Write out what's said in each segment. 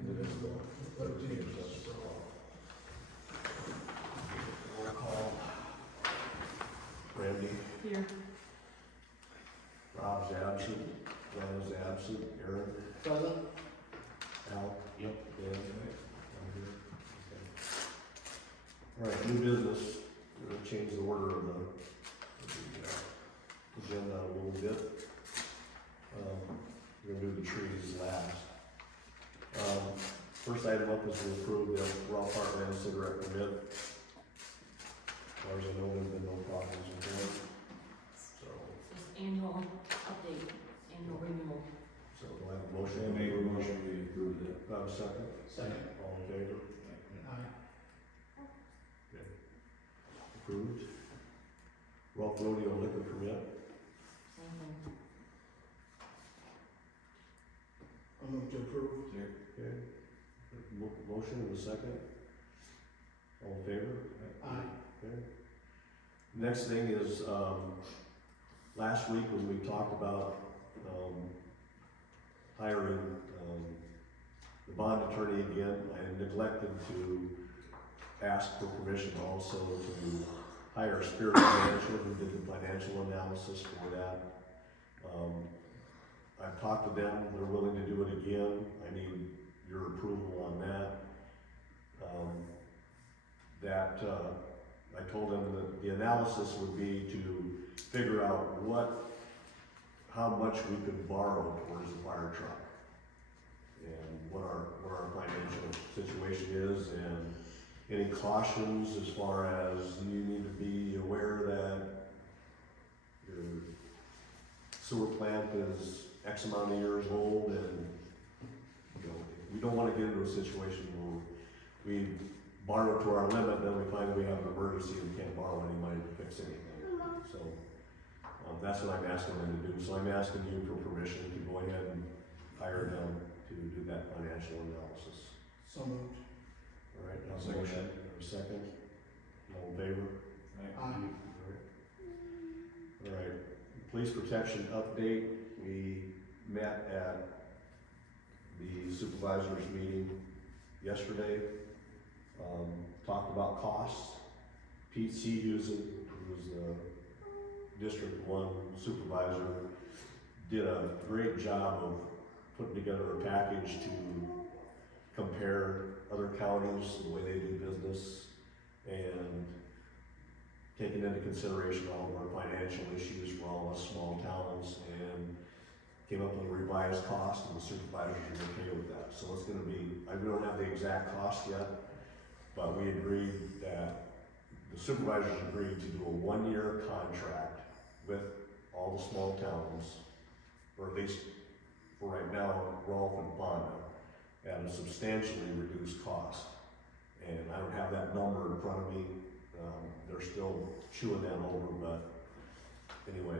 indivisible, with liberty and justice for all. Roll call. Randy. Here. Rob's absent. Lana's absent. Aaron. Present. Al. Yep. Dan. I'm here. Okay. All right, new business. We're gonna change the order of the agenda a little bit. We're gonna do the trees last. First item up is to approve the Rolfe Heartland cigarette permit. As far as I know, there's been no problems with it. So, Just annual update, annual renewal. do I have a motion? I make a motion to approve it. Do I have a second? Second. All in favor? Aye. Approved. Rolfe Rodeo liquor permit. Same thing. I'll move to approve. Okay. Motion and a second. All in favor? Aye. Okay. Next thing is, last week when we talked about, hiring, the bond attorney again, I neglected to ask for permission also to hire a spirit manager who did the financial analysis for that. I've talked to them, they're willing to do it again, I need your approval on that. I told them that the analysis would be to figure out how much we could borrow towards the fire truck. And what our financial situation is, and any cautions as far as you need to be aware that your sewer plant is X amount of years old, and we don't want to get into a situation where we borrow to our limit, then we find we have an emergency and can't borrow any money to fix anything. So that's what I'm asking them to do. So I'm asking you for permission to go ahead and hire them to do that financial analysis. So moved. All right, I'll second second that. A second. All in favor? Aye. All right, police protection update. We met at the supervisors meeting yesterday. Talked about costs. Pete Seahusen, who was the District 1 supervisor, did a great job of putting together a package to compare other counties, the way they do business, and taking into consideration all of our financial issues for all us small towns, and came up with a revised cost, and the supervisors are okay with that. So it's gonna be, we don't have the exact cost yet, but we agreed that, the supervisors agreed to do a 1-year contract with all the small towns, or at least for right now, Rolfe and Fonda, at a substantially reduced cost. And I don't have that number in front of me, they're still chewing that over, but anyway.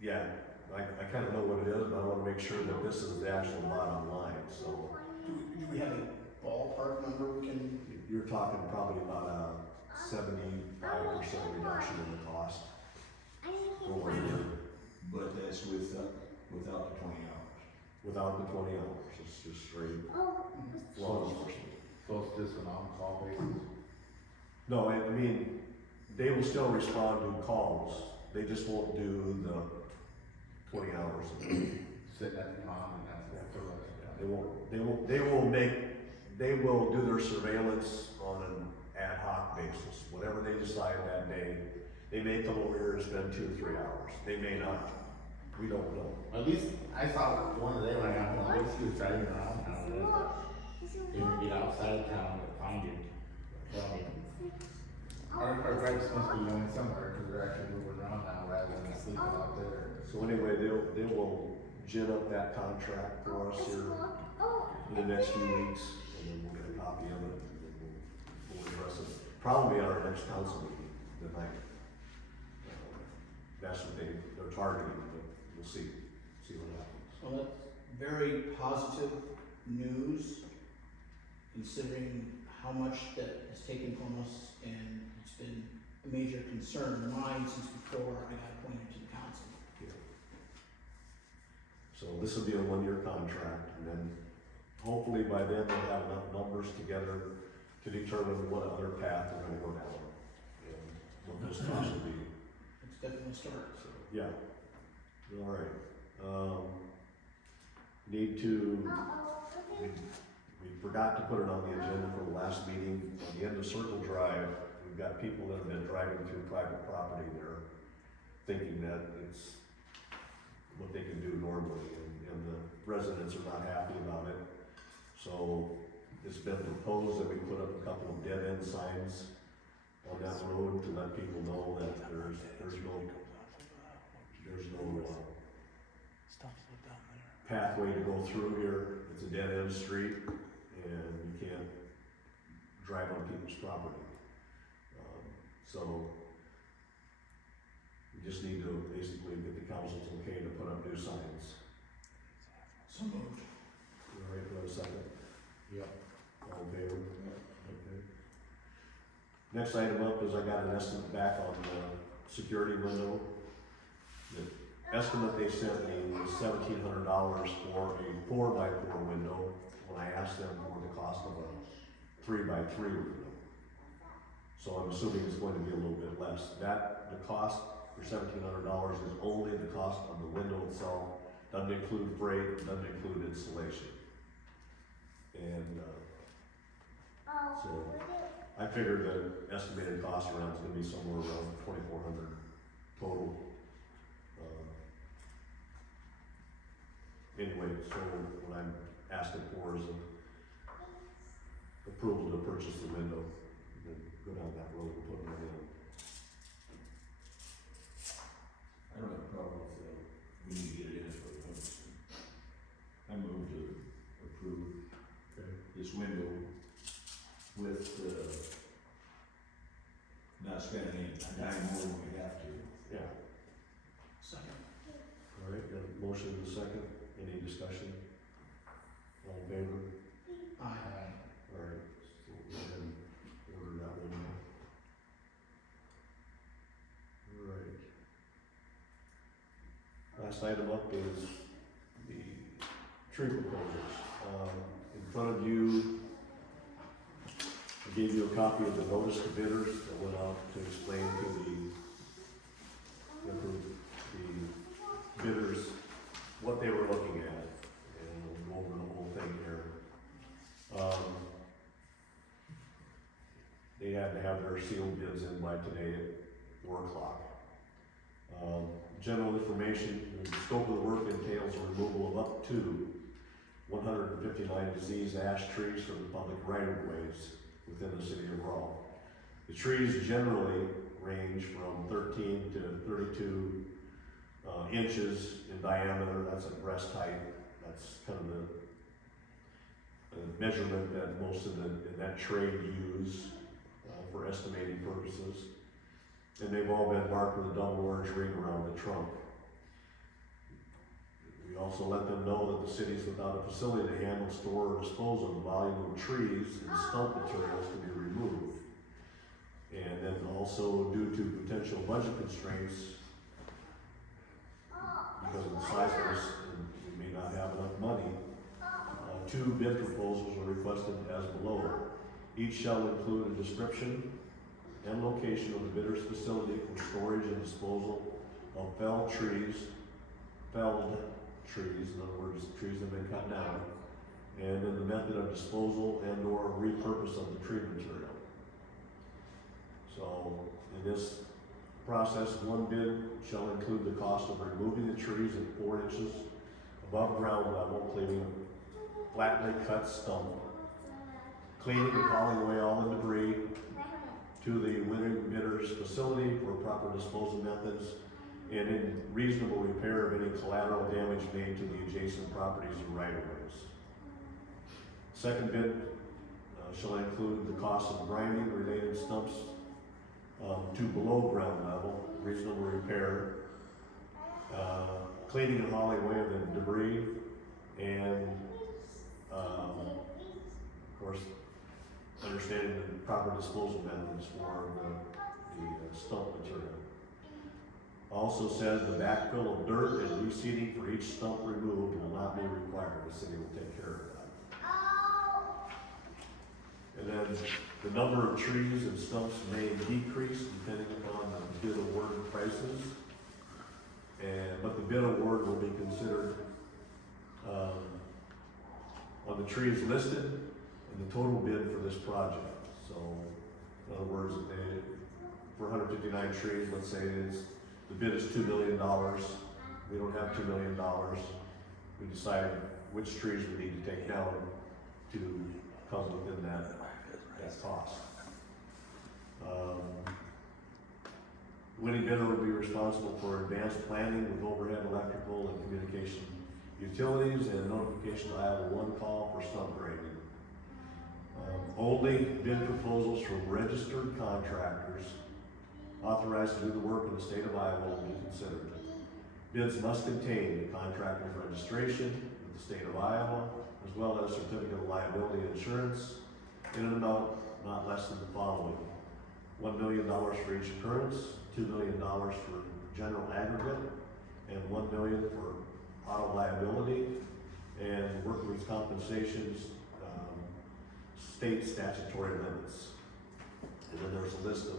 Yeah, I kinda know what it is, but I wanna make sure that this is the actual bottom line, so. Do we have a ballpark number we can? You're talking probably about a 75% reduction in the cost for 1 year, But that's without the 20 hours. without the 20 hours, it's just straight law enforcement. So it's just an on-call basis? No, I mean, they will still respond to calls, they just won't do the 20 hours. Sitting at the pond and that's the rest. They will do their surveillance on an ad hoc basis, whatever they decide that day. They may come over here and spend 2 or 3 hours, they may not, we don't know. At least I saw one day when I got home, at least he was driving around town, and even get outside of town to find it. So, our drivers must be going somewhere, because they're actually moving around now rather than sleeping out there. So anyway, they will gin up that contract for us here in the next few weeks, and then we'll get a copy of it, and then we'll address it. Probably at our next council meeting tonight. That's what they're targeting, but we'll see what happens. Well, that's very positive news, considering how much that has taken from us, and it's been a major concern of mine since before I got appointed to the council. So So this will be a 1-year contract, and then hopefully by then we'll have enough numbers together to determine what other path we're gonna go down, and what those costs will be. It's definitely a start. So, yeah, all right. Need to, we forgot to put it on the agenda for the last meeting. At the end of Circle Drive, we've got people that have been driving through private property there, thinking that it's what they can do normally, and the residents are not happy about it. So it's been proposed that we put up a couple of dead end signs on that road to let people know that there's no pathway to go through here. It's a dead end street, and you can't drive on people's property. So we just need to basically get the council's okay to put up new signs. So moved. All right, do I have a second? Yep. All in favor? Okay. Next item up is I got an estimate back on the security window. The estimate they sent me was $1,700 for a 4x4 window, when I asked them for the cost of a 3x3 window. So I'm assuming it's going to be a little bit less. The cost for $1,700 is only the cost of the window itself, doesn't include freight, doesn't include installation. And, so I figured the estimated cost around is gonna be somewhere around $2,400 total. Anyway, so what I'm asking for is approval to purchase the window, and then go down that road and put it in. I don't have a problem with that. We need to get it in for the purpose. I move to approve this window with, not spending any dime more than we have to. Yeah, Second. all right, got a motion and a second, any discussion? All in favor? Aye. All right, so we'll go ahead and order that one now. All right. Last item up is the tree proposals. In front of you, I gave you a copy of the notice to bidders that went out to explain to the bidders what they were looking at, and we'll go over the whole thing here. They had to have their sealed bids in by today at 4:00. General information, the scope of the work entails a removal of up to 159 diseased ash trees from the public right-of-ways within the city of Rolfe. The trees generally range from 13 to 32 inches in diameter. That's at breast height. That's kind of the measurement that most of in that trade use for estimating purposes. And they've all been marked with a double orange ring around the trunk. We also let them know that the city is without a facility to handle, store, or dispose of the volume of trees and stump materials to be removed. And then also due to potential budget constraints, because of the size of this, and we may not have enough money, 2 bid proposals are requested as below. Each shall include a description and location of the bidder's facility for storage and disposal of felled trees, in other words, trees that have been cut down, and then the method of disposal and or repurpose of the tree material. So, in this process, 1 bid shall include the cost of removing the trees at 4 inches above ground level, cleaning a flatly cut stump, cleaning and hauling away all the debris to the winning bidder's facility for proper disposal methods, and in reasonable repair of any collateral damage made to the adjacent properties and right-of-ways. Second bid shall include the cost of grinding related stumps to below ground level, reasonable repair, cleaning and hauling away the debris, and of course, understanding the proper disposal methods for the stump material. also said the backfill of dirt and reseeding for each stump removed will not be required. The city will take care of that. And then the number of trees and stumps may decrease depending upon the bid award prices. But the bid award will be considered on the trees listed and the total bid for this project. So, in other words, for 159 trees, let's say the bid is $2 million. We don't have $2 million. We decide which trees we need to take down to come within that cost. Winning bidder will be responsible for advanced planning with overhead electrical and communication utilities and notification to Iowa 1 call for stump grading. Only bid proposals from registered contractors authorized to do the work in the state of Iowa will be considered. Bids must contain the contractor's registration with the state of Iowa, as well as certificate of liability insurance in an amount not less than the following: $1 million for each occurrence, $2 million for general aggregate, and $1 million for auto liability and workers' compensation's state statutory limits. And then there's a list of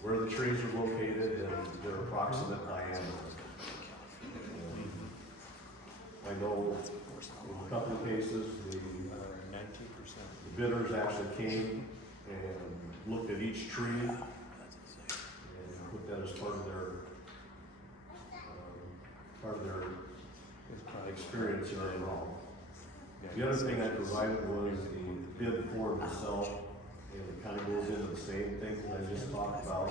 where the trees are located and their approximate diameter. I know in a couple of cases, the bidders actually came and looked at each tree and put that as part of their experience overall. The other thing I provided was the bid form itself, and it kind of goes into the same thing that I just talked about.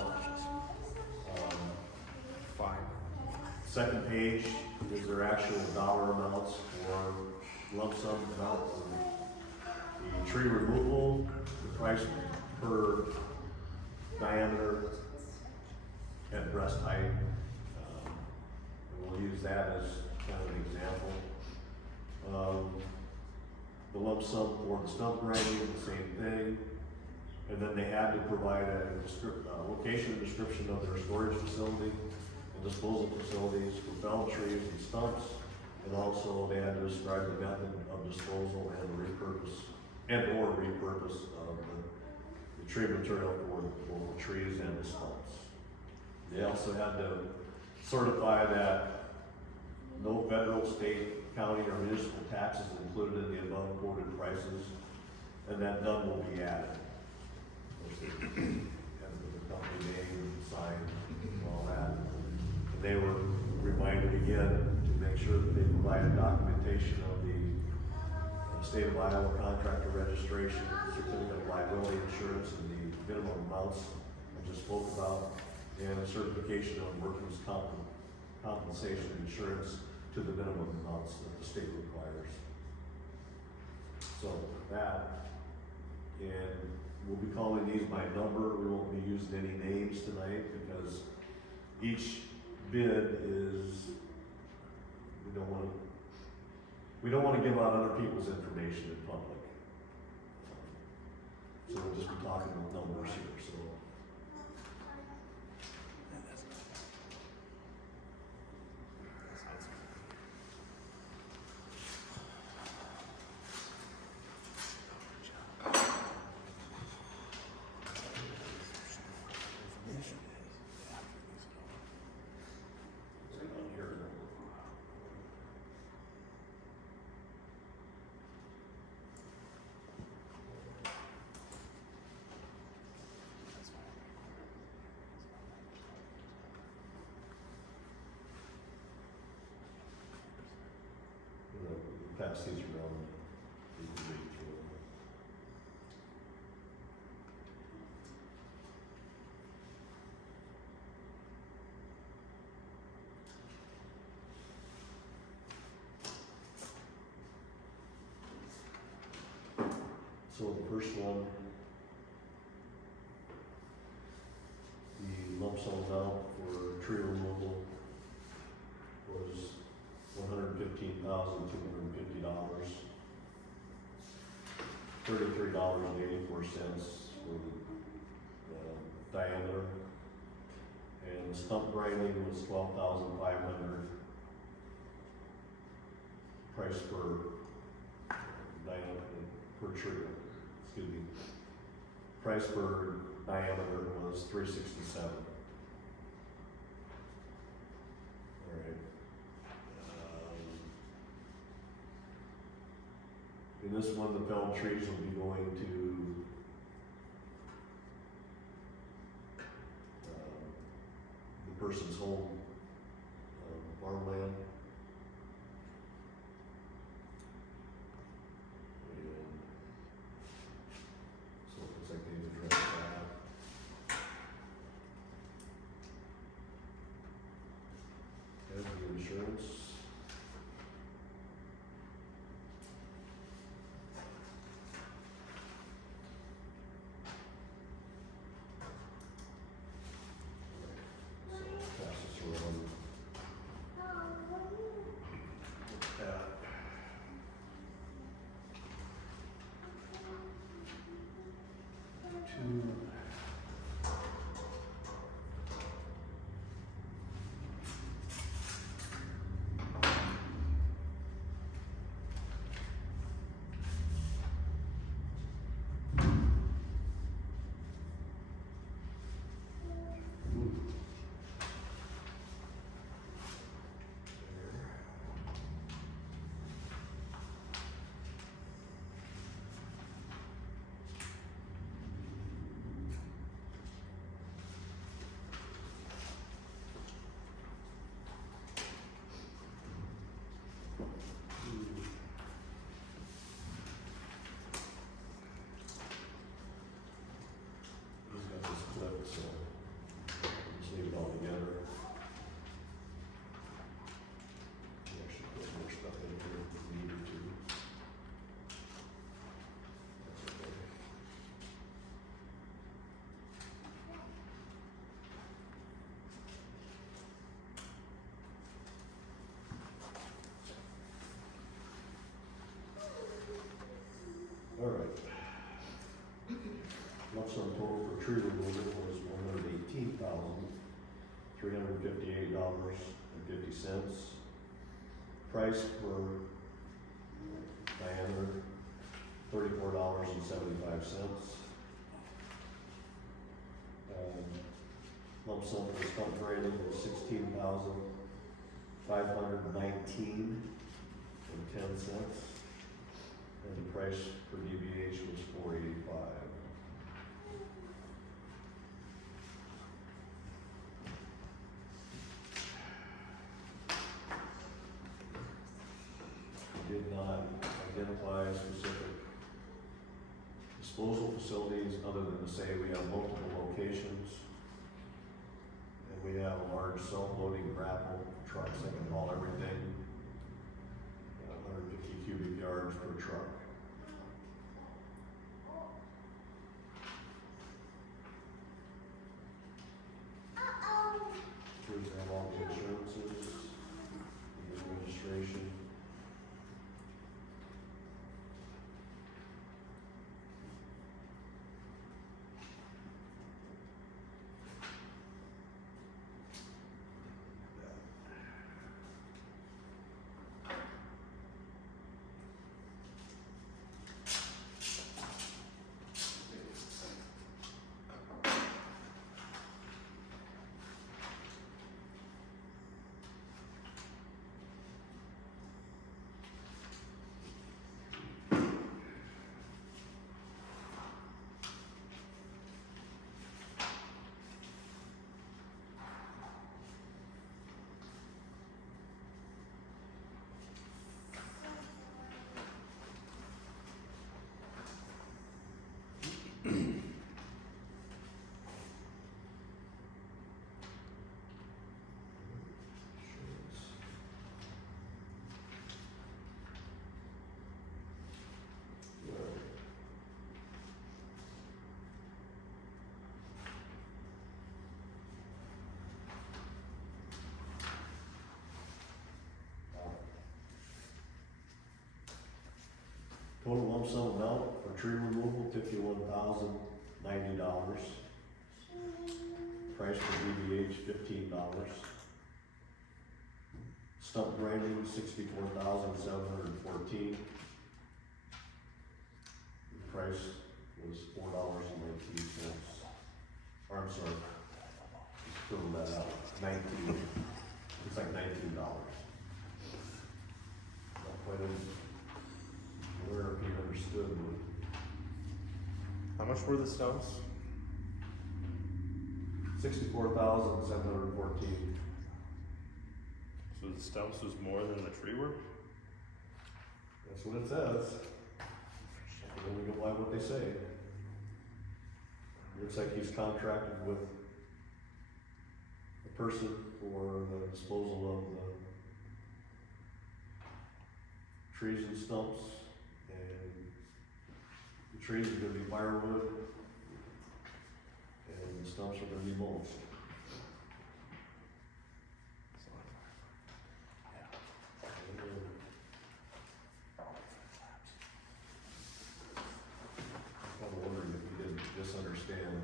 Second page is their actual dollar amounts for lump sum amount for the tree removal, the price per diameter at breast height. And we'll use that as kind of an example. The lump sum for the stump grinding, the same thing. And then they had to provide a location description of their storage facility and disposal facilities for felled trees and stumps. And also they had to describe the method of disposal and or repurpose of the tree material for the trees and the stumps. They also had to certify that no federal, state, county, or municipal taxes included in the above quoted prices, and that none will be added. Of course, they had the company name, sign, and all that. And they were reminded again to make sure that they provided documentation of the state of Iowa contractor registration, certificate of liability insurance, and the minimum amounts I just spoke about, and a certification of workers' compensation insurance to the minimum amounts that the state requires. So that, and we'll be calling these by number. We won't be using any names tonight because each bid is, we don't want to give out other people's information in public. So we'll just be talking with numbers here, so. Pass these around. You can read through them. So the first one, the lump sum amount for tree removal was $115,250. $33.84 for the diameter, And the stump grinding was 12,500. Price per diameter, per tree, excuse me. Price per diameter was $367. Alright. In this one, the felled trees will be going to the person's home, farmland. And so it looks like they've addressed that. There's the insurance. So pass this around. Two. He's got this clip, so just leave it all together. We actually put more stuff in here if we needed to. That's okay. All right. Lump sum total for tree removal was $118,358.50. Price per diameter, $34.75. Lump sum for stump grinding was $16,519.10. And the price per DBH was $485. Did not identify specific disposal facilities other than to say we have multiple locations. And we have a large self-loading grapple trucks that can haul everything. 150 cubic yards per truck. Here's have all the insurances, the registration. Total lump sum amount for tree removal, $51,090. price for DBH, $15. Stump grinding, $64,714. The price was $4.19. Or I'm sorry, just filling that out, it's like $19. Not quite aware if you understood, but How much were the stumps? $64,714. So the stumps was more than the tree work? That's what it says. And then we go by what they say. Looks like he's contracted with a person for the disposal of the trees and stumps. And the trees are gonna be firewood, and the stumps are gonna be mulched. I'm wondering if you didn't misunderstand.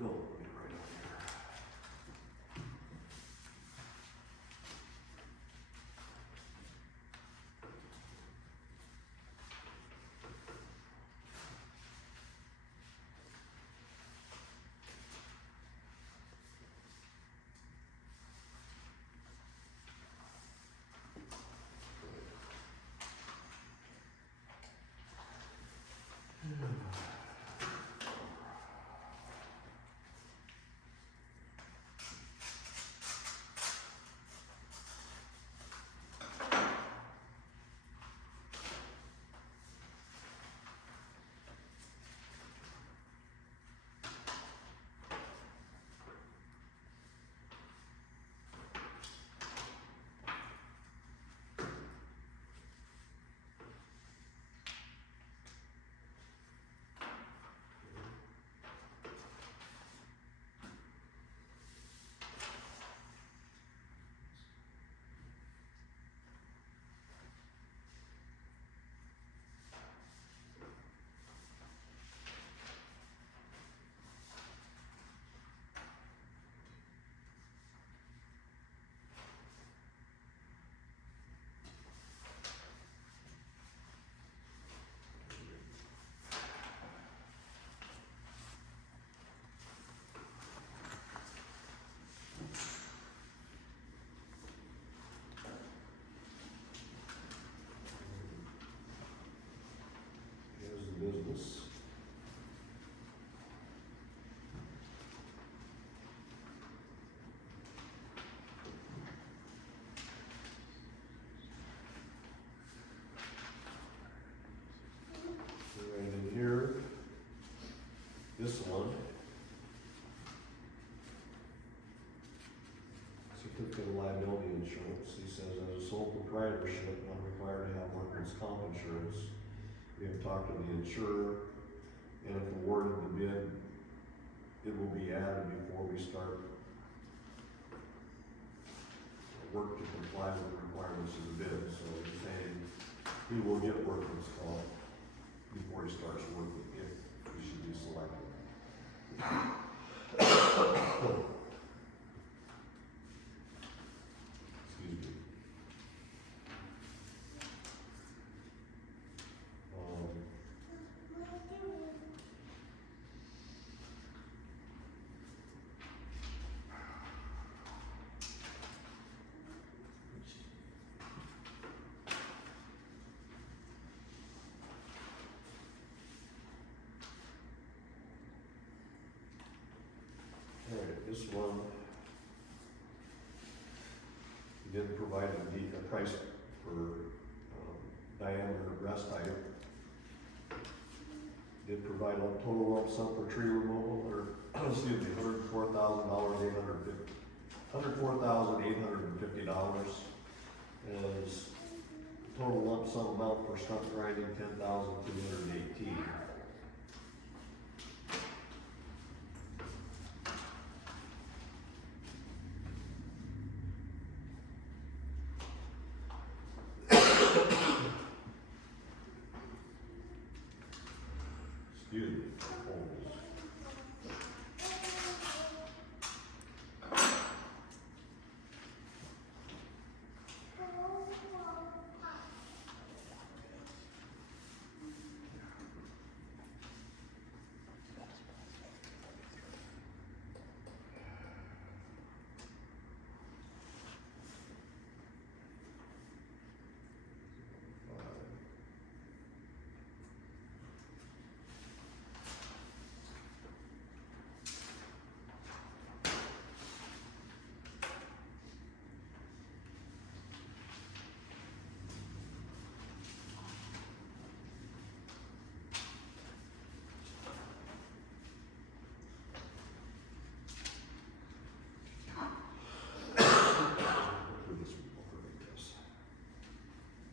Go, get right up here. Here's the business. Right in here, this one. Certificate of liability insurance, he says, as a sole proprietorship, I'm required to have workman's comp insurance. We have talked to the insurer, and if awarded the bid, it will be added before we start work to comply with the requirements of the bid. So he's saying he will get workman's comp before he starts working, if he should be selected. Excuse me. Alright, this one, he did provide a price for, diameter breast height. Did provide a total lump sum for tree removal, or, excuse me, $104,850. As total lump sum amount for stump grinding, $10,218. excuse me, poles.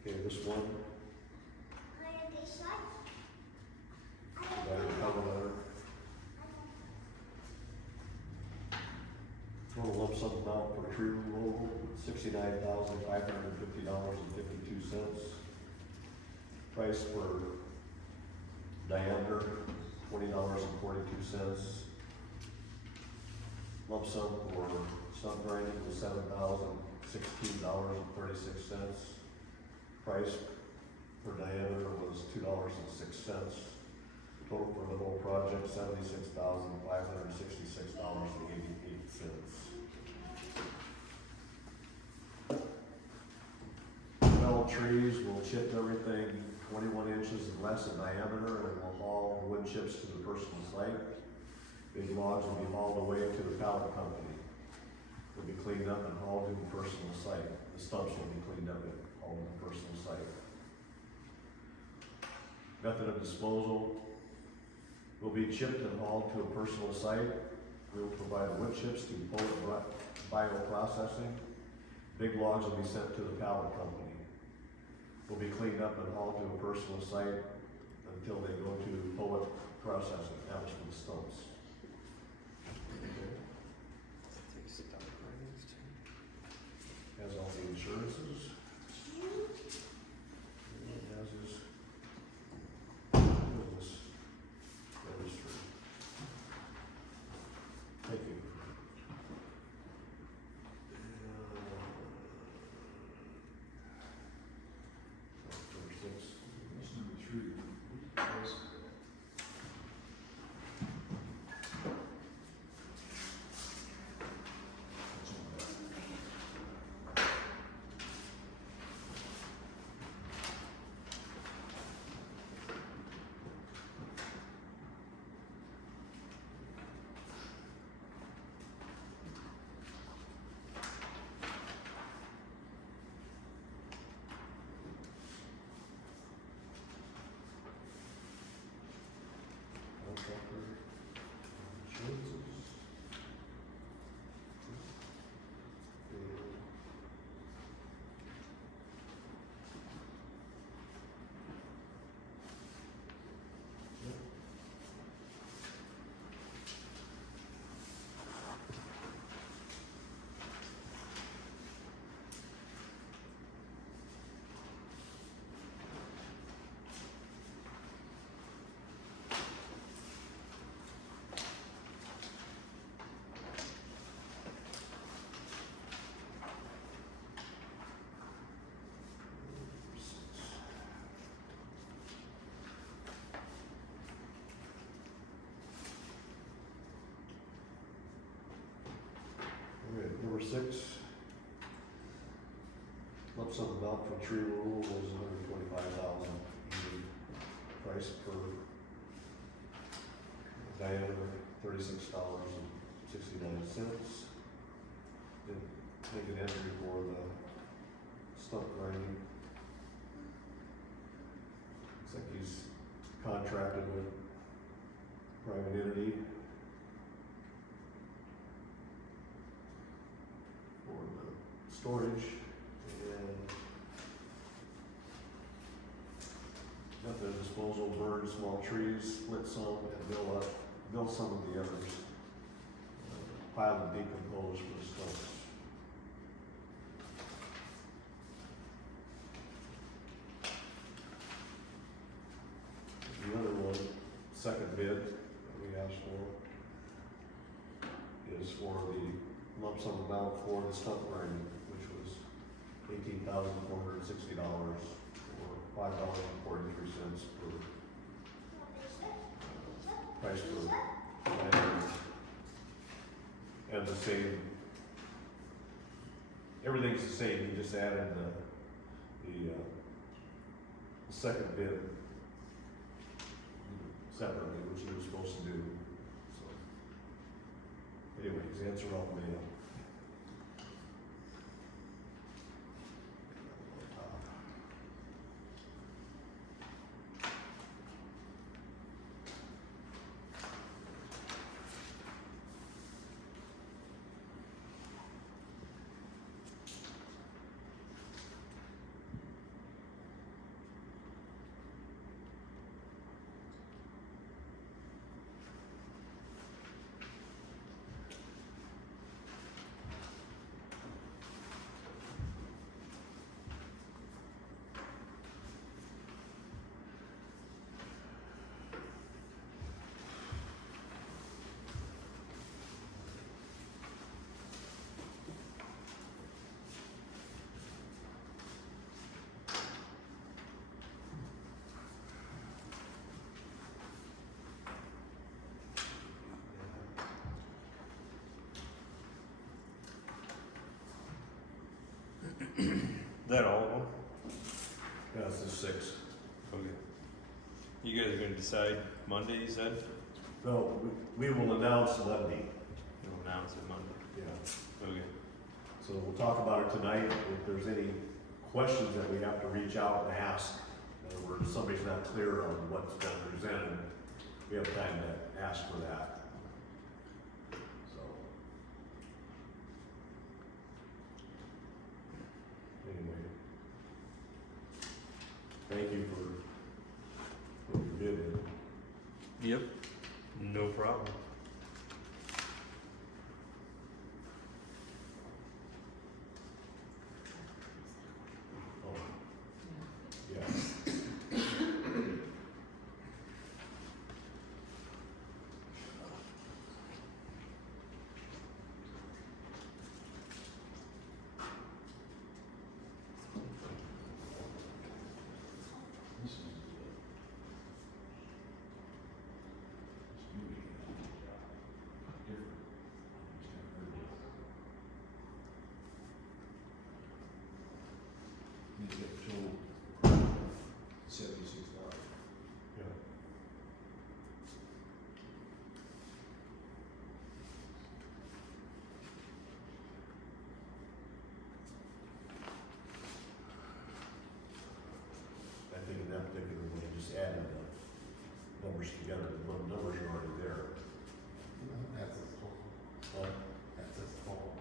Okay, this one. Provide a cover letter. Total lump sum amount for tree removal, $69,550.52. Price per diameter, $20.42. Lump sum for stump grinding was $7,016.36. Price per diameter was $2.06. Total for the whole project, $76,566.88. Felled trees will chip everything 21 inches and less in diameter, and will haul wood chips to the personal site. Big logs will be hauled away to the pallet company. Will be cleaned up and hauled to the personal site. The stumps will be cleaned up and hauled to the personal site. Method of disposal will be chipped and hauled to a personal site. We will provide wood chips to Poet Bioprocessing. Big logs will be sent to the pallet company. Will be cleaned up and hauled to a personal site until they go to Poet Processing. That was for the stumps. Has all the insurances. And has his business registry. Thank you. Number 6. That's number 3. Okay, number 6. Lump sum amount for tree removal was $125,000. Price per diameter, $36.69. Did make an entry for the stump grinding. Looks like he's contracted with private entity for the storage, and method of disposal: burn small trees, split some, and build some of the others. Pile and decompose for the stumps. The other one, second bid bid that we asked for is for the lump sum amount for the stump grinding, which was $18,460 or $5.43 per price per grinder. And the same, everything's the same, you just added the second bid separately, which you were supposed to do, so. Anyways, answer all mail. That all of them? Yeah, it's the 6th. Okay. You guys are gonna decide Monday, you said? No, we will announce Monday, You'll announce it Monday. yeah. Okay. So we'll talk about it tonight. If there's any questions that we have to reach out and ask, in other words, somebody's not clear on what's been presented, we have time to ask for that. So. Anyway. Thank you for what you did. Yep. No problem. Oh, yeah. This is different. He's got total $76. Yeah. I think in that particular one, you just added the numbers together, the numbers are already there. That's his whole, Uh, that's his whole.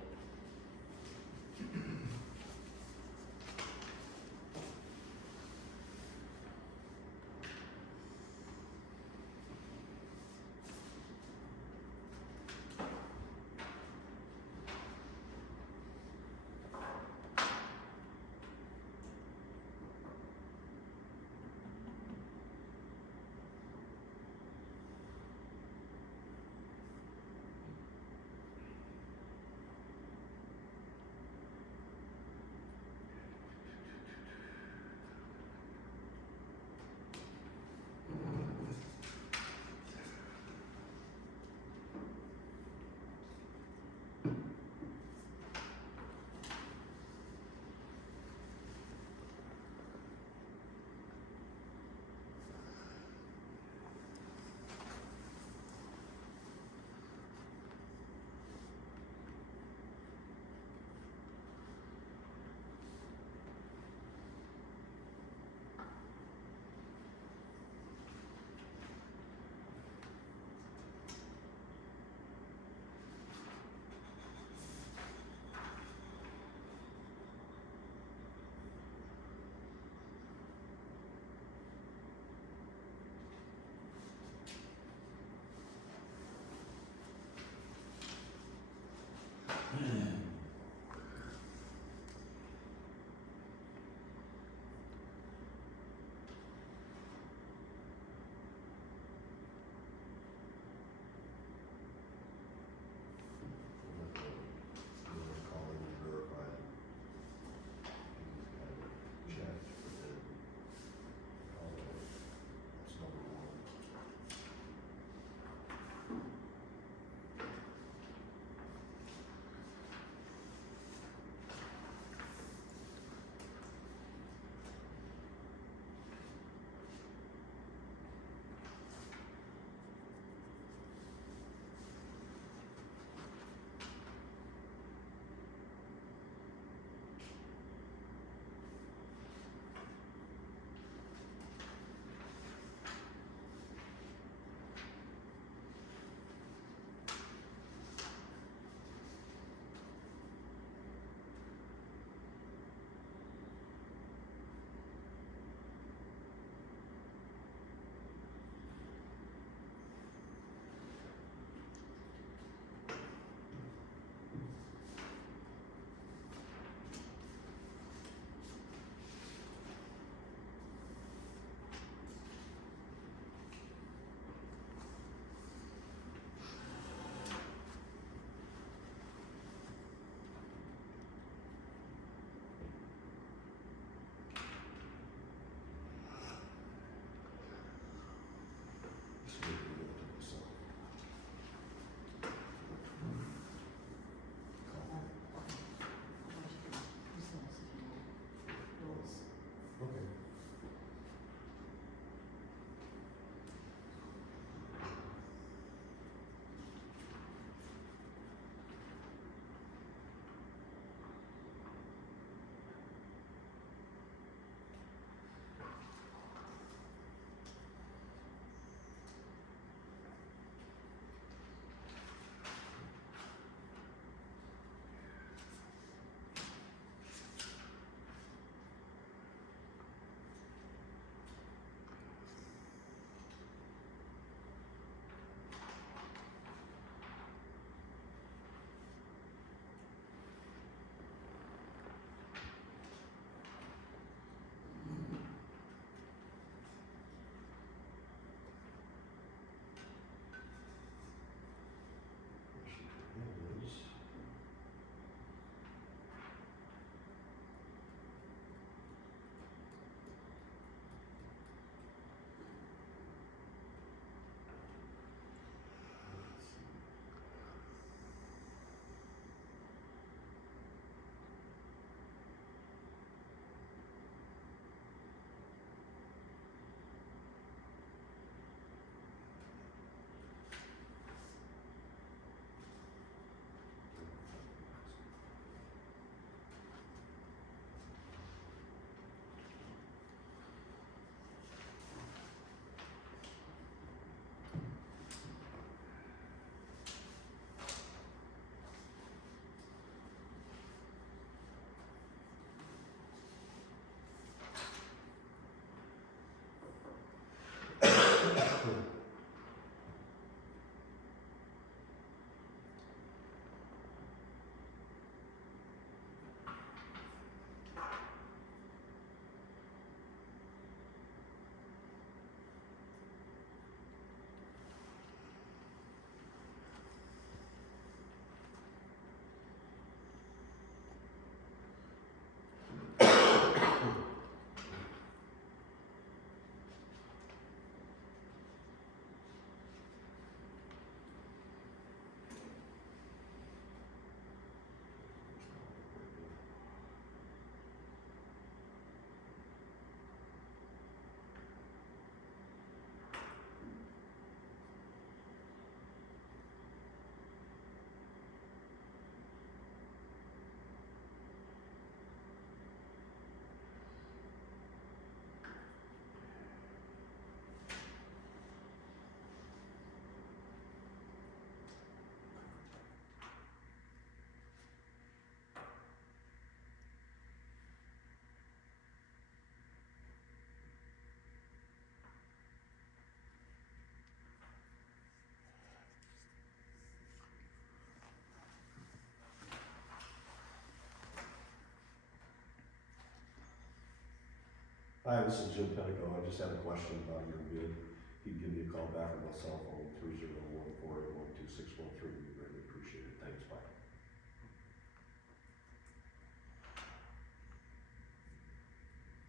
Hi, this is Jim Penico. I just had a question about your bid. He'd give me a call back on my cell phone, 301-481-2613. We greatly appreciate it. Thanks, bye.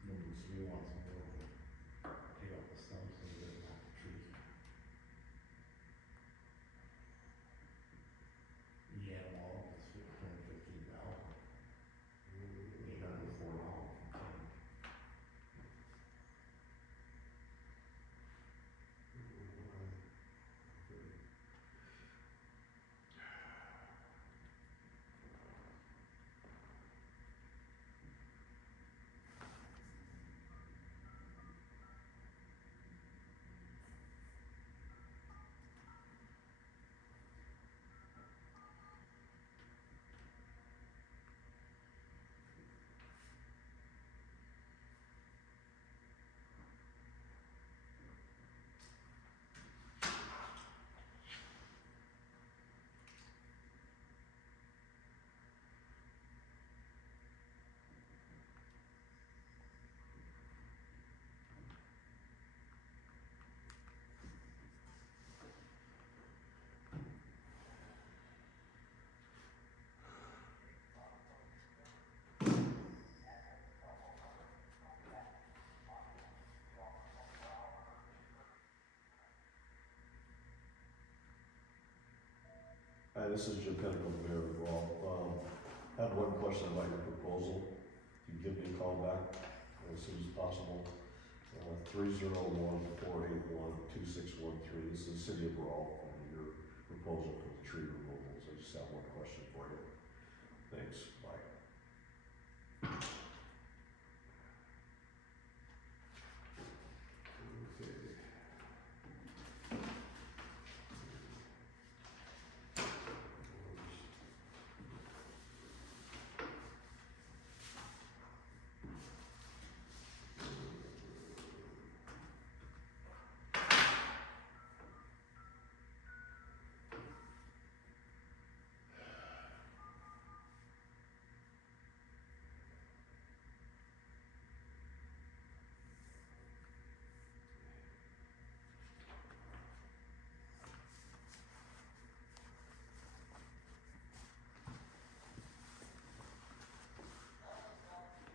Maybe we want some more, take out the stumps and get them off the trees. Yeah, well, it's $115. $804. Hi, this is Jim Penico, Mayor of Rolfe. I have one question about your proposal. You give me a call back as soon as possible. 301-481-2613. This is the City of Rolfe, and your proposal for the tree removals. I just have one question for you. Thanks, bye. Okay.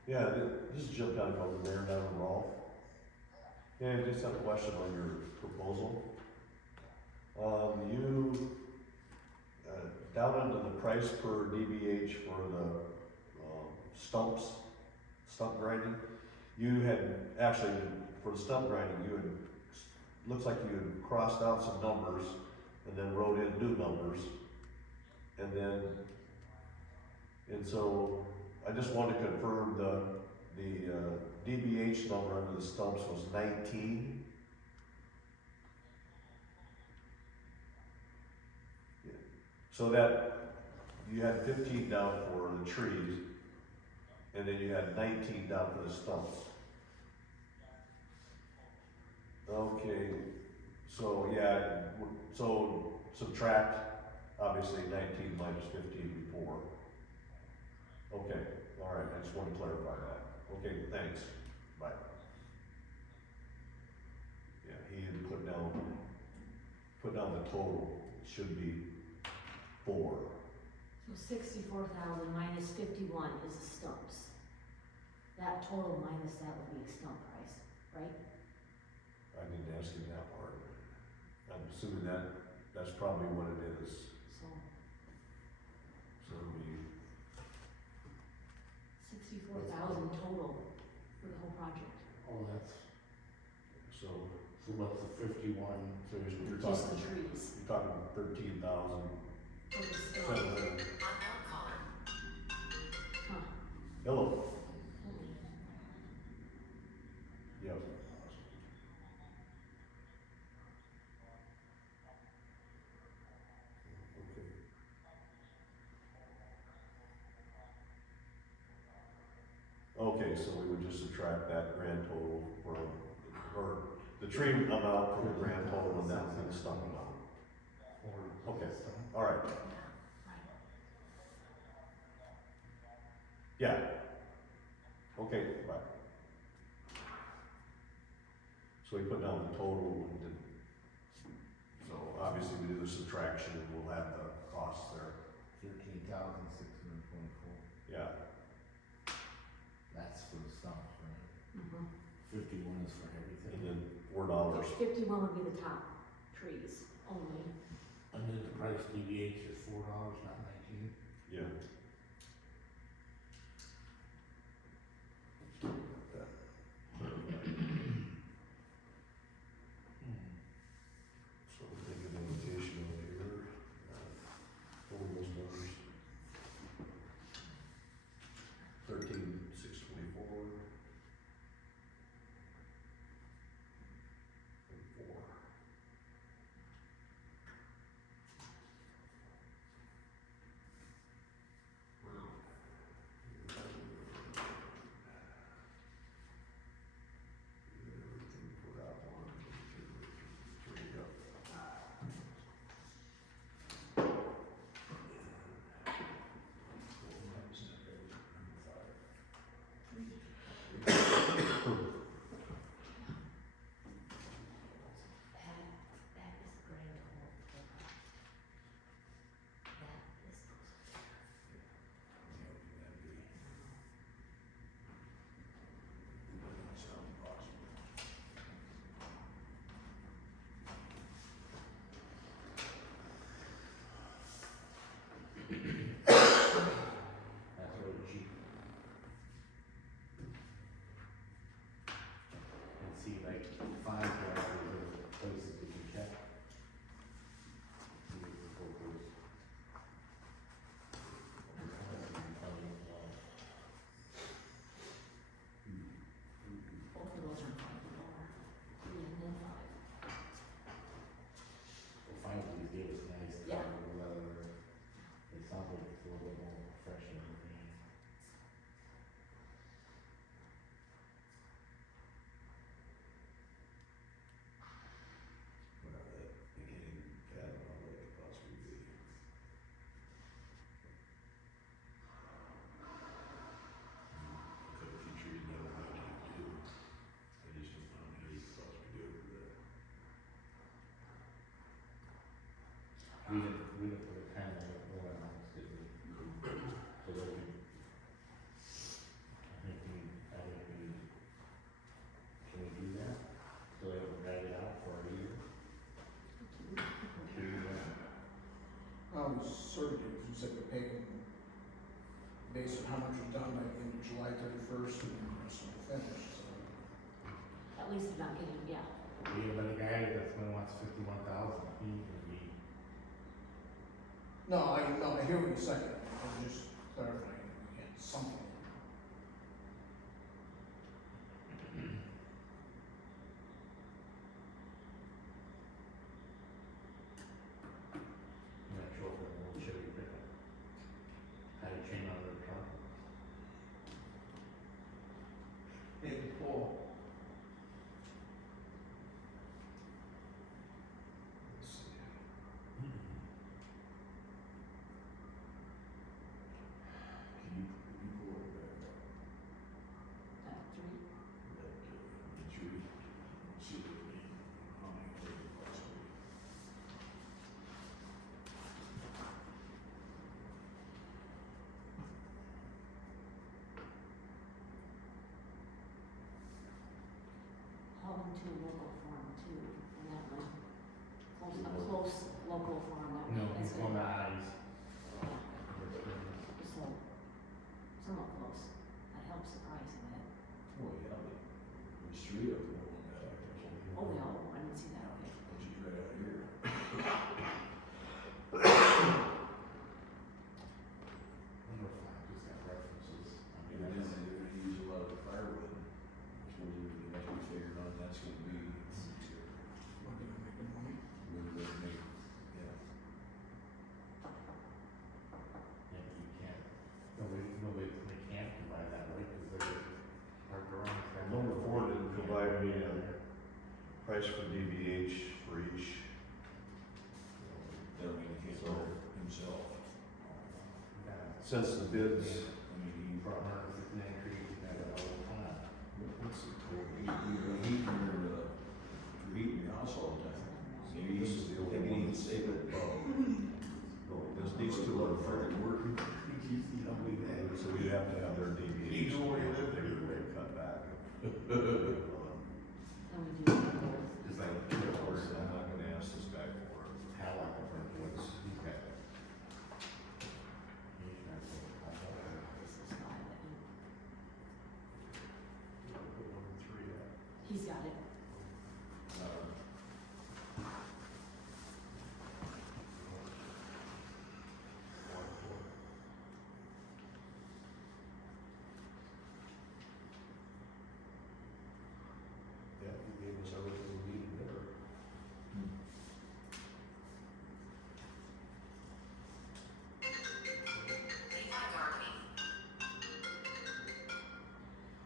Yeah, this is Jim Penico, the Mayor down in Rolfe. Yeah, I just have a question on your proposal. Down under the price per DBH for the stump grinding, you had, actually, for the stump grinding, you had, looks like you had crossed out some numbers and then wrote in new numbers. And so I just wanted to confirm the DBH number under the stumps was 19. Yeah. So that you had 15 down for the trees, and then you had 19 down for the stumps. Okay, so yeah, so subtract obviously 19 minus 15 before. Okay, all right, I just want to clarify that. Okay, thanks, bye. Yeah, he had put down the total, it should be 4. So 64,000 minus 51 is the stumps. That total minus that would be a stump price, right? I didn't ask him that part. I'm assuming that's probably what it is. So So it'll be, 64,000 total for the whole project. Oh, that's, so so what's the 51, so you're Just the talking, trees. you're talking 13,000. For the stumps. Huh. Hello. Yep. Okay. Okay, so we would just subtract that grand total from, or the tree amount from the grand total and that would be the stump amount. Okay, all right. Yeah. Okay, bye. So we put down the total and did, so obviously we do the subtraction, we'll have the costs there, 13,624. yeah. That's for the stumps, right? Mhm. 51 is for And everything. then $4, 51 would be the top trees only. And then the price deviates is $4, not 19. yeah. So we'll take an invitation over here, total those numbers. 13,624. And 4. Everything for that one, 3, yep. That is grand total. That is. That's really cheap. And see, like, 5 drivers of places we can check. See what the quote is. Both of those are lower. 3 and then 5. Well, 5 of these gave us nice Yeah. cover leather. It sounds like it's a little bit more professional than me. Well, that, I can't even fathom how that could possibly be. Cut a few trees down the line, you do. I just don't know how you could possibly do it for that. We didn't put a timeline up on our house, did we? So that we, I think we, can we do that? So they don't drag it out for a year? Can we do that? We sort of do, 'cause we said we're paying based on how much was done by the end of July 31st and the rest of the finish, so. At least they're not getting, yeah. Yeah, but the guy that's gonna wants 51,000, he can be, No, I hear what you're saying, I'm just clarifying, we had something. I'm not sure if it's a little Chevy pickup. Had a chain on the truck. Hey, Paul. Let's see. Can you pull it back up? That 3. That, the tree, see if we, how many of them possibly. Home to local farm too, and that one. A close local farm, that No, one. he's That's on the good. eyes. So, somewhat close. That helps the price a bit. Well, yeah, but there's 3 of them on that, there's only Oh, one. no, I didn't see that, okay. Which is right out here. Number 5 just got references. I mean, And I then guess, they're gonna use a lot of the firewood, which we'll even have to be figuring out that's gonna be, We're gonna make the money. whether they make, yeah. yeah, but you can't, they can't combine that, right, cause they're parked around. Number 4 didn't provide me a price for DBH for each. That way he can't So- work himself. Since the bids, I mean, he Brought probably, 169 trees, and that all the time. what's the total, he, or This is the only one that's save it. No, this needs to run further work. So we have to have their deviation. They would cut back. And we do that. It's like, Of course, I'm not gonna ask this guy for it. how long of a voice. Okay. This is fine, but Number three, he's got it. yeah, he gave us everything we needed there.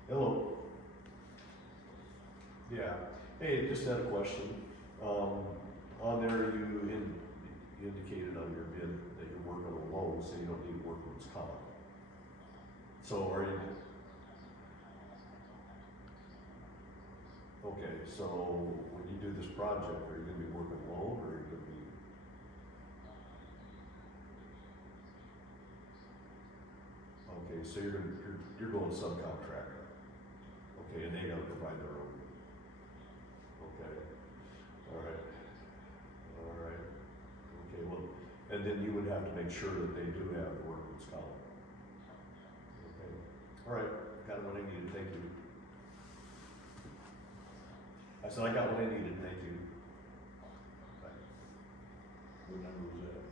Hello. Yeah, hey, just had a question. On there, you indicated on your bid that you're working alone, so you don't need workman's comp. So are you? Okay, so when you do this project, are you gonna be working alone, or are you gonna be? Okay, so you're going subcontractor. Okay, and they gotta provide their own. Okay, alright. Okay, well, and then you would have to make sure that they do have the workman's comp. Okay, alright, got what I needed, thank you. I said I got what I needed, thank you. What number was that?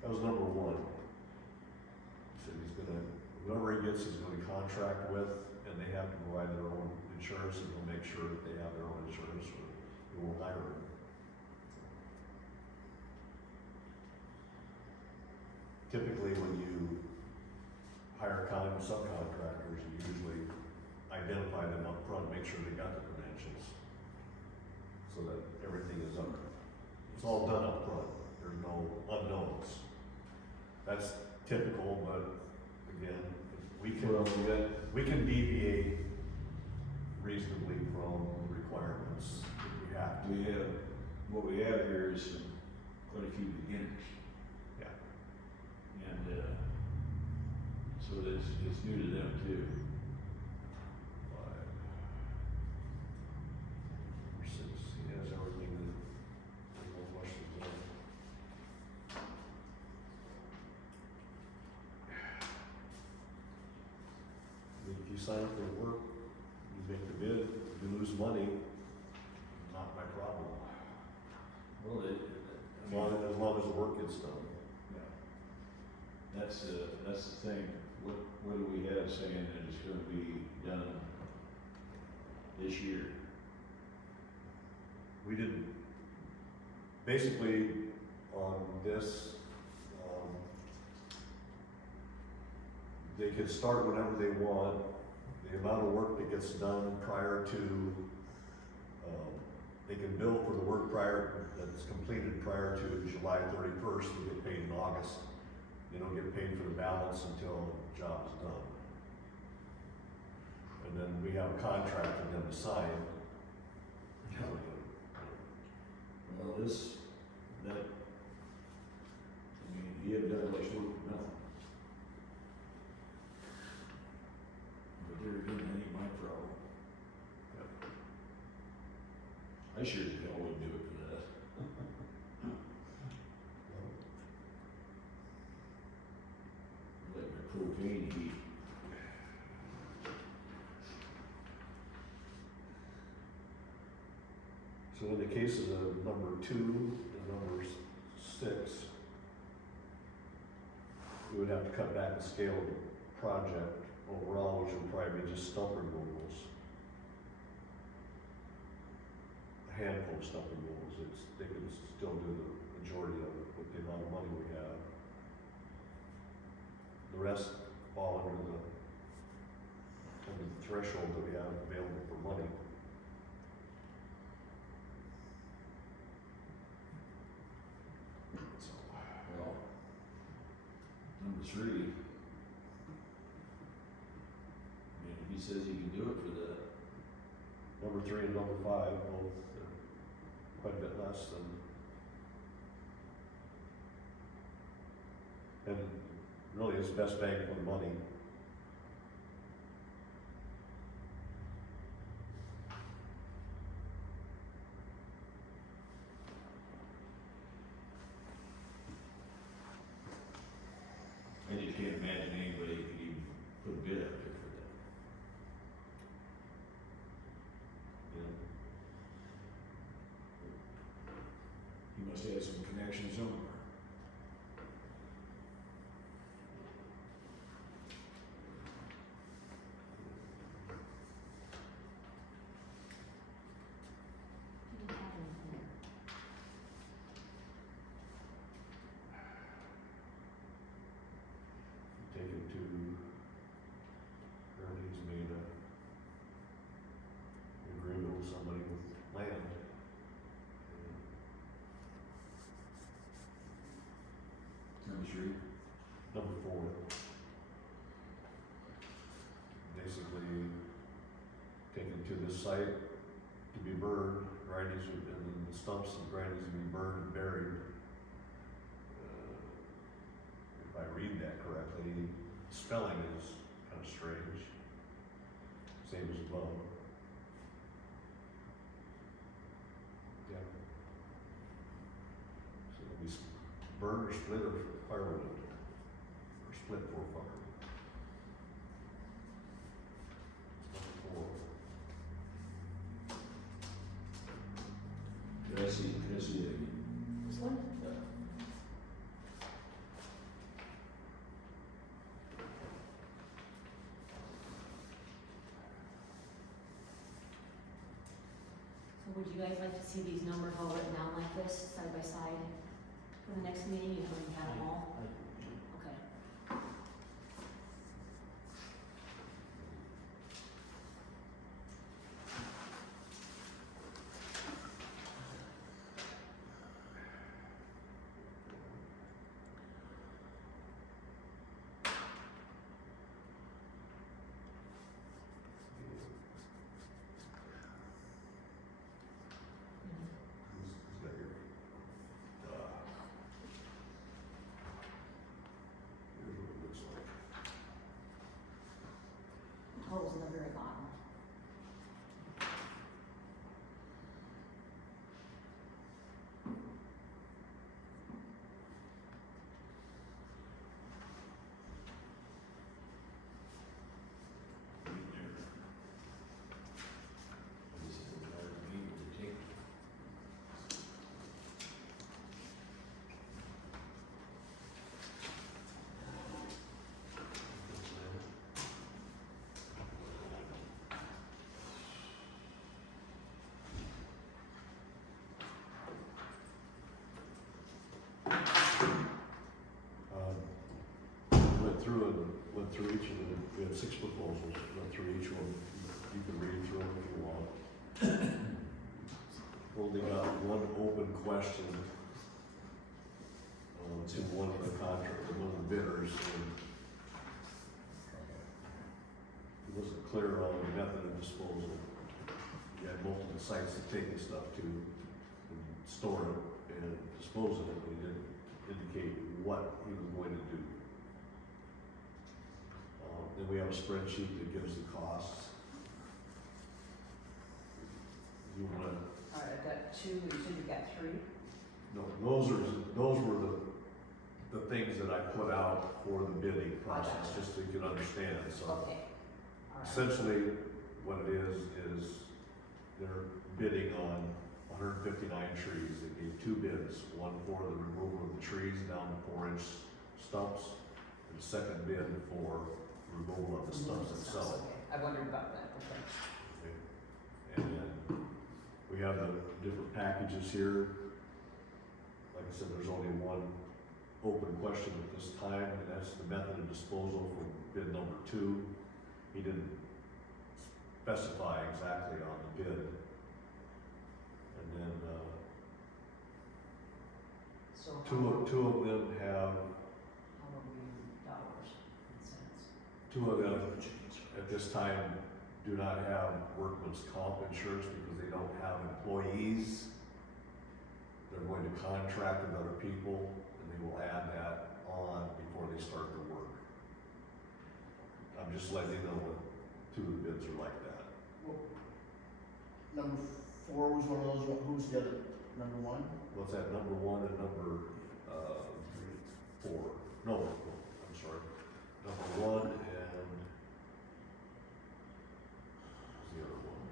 That was number one. He said he's gonna, whoever he gets, he's gonna contract with, and they have to provide their own insurance, and he'll make sure that they have their own insurance, or he won't hire them. Typically, when you hire subcontractors, you usually identify them up front, make sure they got the credentials, so that everything is up. It's all done up front. There's no unknowns. That's typical, but again, Well, we can deviate reasonably from requirements if we have to. what we have here is quite a few beginners. Yeah. And, so it's new to them too. Five. Number six, he has everything that, there's no questions there. I mean, if you sign up for work, you make the bid, if you lose money, not my problem. Well, As long as the work gets done. that's the thing, what do we have saying that it's gonna be done this year? We didn't, basically, on this, they can start whenever they want. The amount of work that gets done prior to, they can bill for the work that's completed prior to July 31st, they get paid in August. They don't get paid for the balance until the job is done. And then we have a contract for them to sign. Well, he had done much work for nothing. But there again, that ain't my problem. I sure as hell wouldn't do it for that. Like my propane heat. So in the cases of number 2 and number 6, we would have to cut back the scale of the project overall, which would probably be just stump removals. A handful of stump removals, they can still do the majority of it with the amount of money we have. The rest fall under the threshold that we have available for money. Well, number 3. I mean, if he says he can do it for that, Number 3 and number 5, both are quite a bit less than And really, it's best bang for the money. I just can't imagine anybody could even put a bid up there for that. You know? He must have some connection somewhere. Didn't have anything there. Take him to, Ernie's made a agreement with somebody with land. Number three. Number 4. Basically, taken to this site to be burned, grindings and then the stumps and grindings to be burned and buried. If I read that correctly, spelling is kind of strange. Same as above. Yeah. So we burn or split or firewood, or split for firewood. Number 4. Did I see it again? This one? So would you guys like to see these numbers all written down like this, side by side, for the next meeting, you can have them all? Okay. Who's got your, here's what it looks like. Totals in the very bottom. Went through each of them, we had 6 proposals, went through each one, you can read through them if you want. Only got one open question, to one of the one of the bidders, and it wasn't clear on the method of disposal. You had multiple sites to take the stuff to, and store it, and dispose of it, but he didn't indicate what he was going to do. Then we have a spreadsheet that gives the costs. You wanna, Alright, I've got 2, you said you got 3? no, those were the things that I put out for the bidding process, just so you can understand, so. Okay. Alright. Essentially, what it is they're bidding on 159 trees. They gave 2 bids, one for the removal of the trees down to 4-inch stumps, and the second bid for removal of the stumps itself. Okay, I wondered about that, okay. Okay. And then we have the different packages here. Like I said, there's only one open question at this time, and that's the method of disposal for bid number 2. He didn't specify exactly on the bid. And then, So two of them have, how are we dollars and cents? 2 of them at this time do not have workman's comp insurance because they don't have employees. They're going to contract with other people, and they will add that on before they start their work. I'm just letting you know that two of the bids are like that. Number 4 was one of those, who's the other, number 1? What's that, number 1 and number, 4? No, I'm sorry. Number 1 and, what's the other one?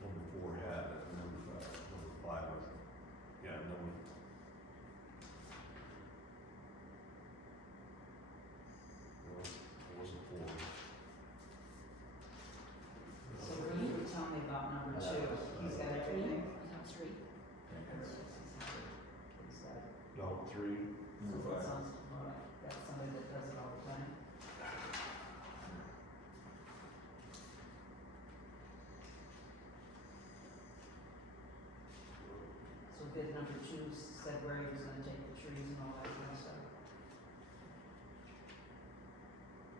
Number 4 had it, and number 5, yeah, number. No, it wasn't 4. So you were telling me about number 2, he's got everything? No, 3. No, 3. Sounds, that's somebody that does it all the time. So bid number 2 said where he was gonna take the trees and all that kind of stuff.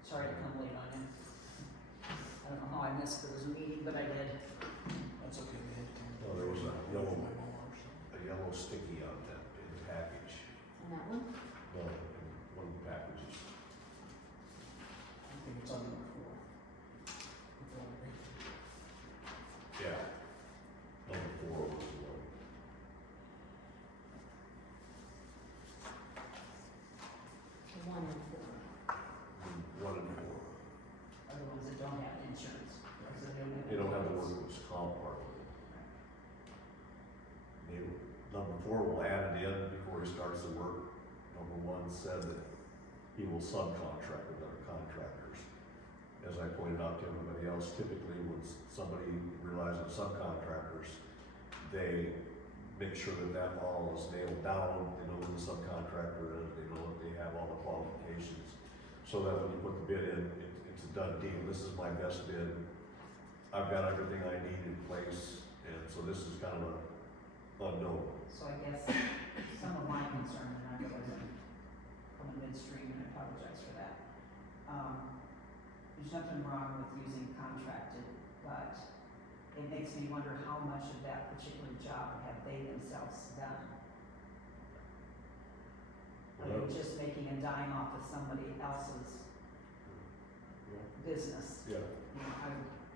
Sorry to come late on you. I don't know how I missed there was a meeting, but I did. That's okay, we had to. Oh, there was a yellow- My mower, so. A yellow sticky on that in the package. On that one? No, in one of the packages. I think it's on number 4. Yeah. Number 4 was the one. The 1 and 4. 1 and 4. Are the ones that don't have insurance. Because They don't have the workers' comp part of it. Number 4 will add it in before he starts the work. Number 1 said that he will subcontract with other contractors. As I pointed out to everybody else, typically when somebody realizes subcontractors, they make sure that that all is nailed down, they know who the subcontractor is, they know that they have all the qualifications. So that when you put the bid in, it's a done deal, this is my best bid, I've got everything I need in place, and so this is kind of a unknown. So I guess some of my concern, and I realize I'm coming midstream and I apologize for that. There's nothing wrong with using contracted, but it makes me wonder how much of that particular job have they themselves done? Are they just making a dime off of somebody else's business? Yeah. You know,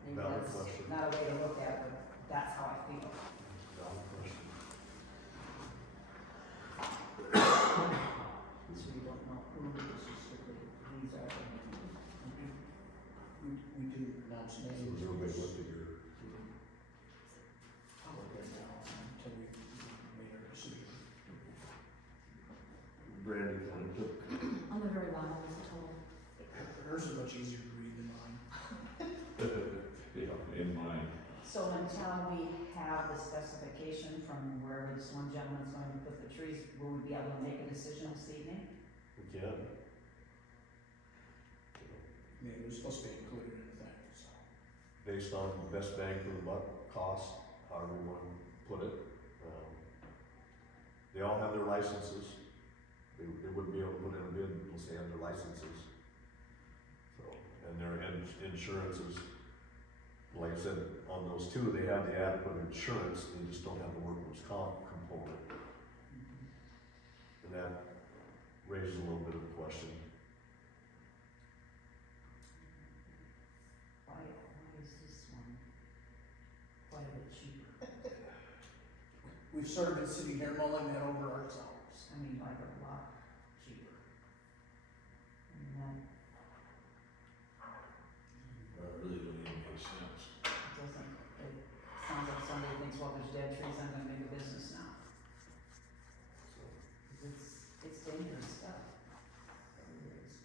maybe Valid that's question. not a way to look at it, but that's how I feel. Valid question. So you don't know who this is strictly, these are the We didn't announce So names. everybody looked at your, Probably now, until we made our decision. Brandy kind of took, On the very bottom is the total. Hers is much easier to read than mine. Yeah, in mine. So until we have the specification from wherever this one gentleman's going to put the trees, will we be able to make a decision this evening? we can. I mean, it was supposed to be included in the thing, so. Based on the best bang for the buck cost, however you want to put it. They all have their licenses. They wouldn't be able to put in a bid unless they have their licenses. So, and their insurances, like I said, on those 2, they have the adequate insurance, they just don't have the workers' comp component. And that raises a little bit of a question. Why is this one quite a bit cheaper? We've sort of been sitting here mulling that over ourselves. I mean, like a lot cheaper. I mean, that Really don't even make sense. doesn't, it sounds like somebody thinks, well, there's dead trees, I'm gonna make a business now. So, It's dangerous stuff. It is.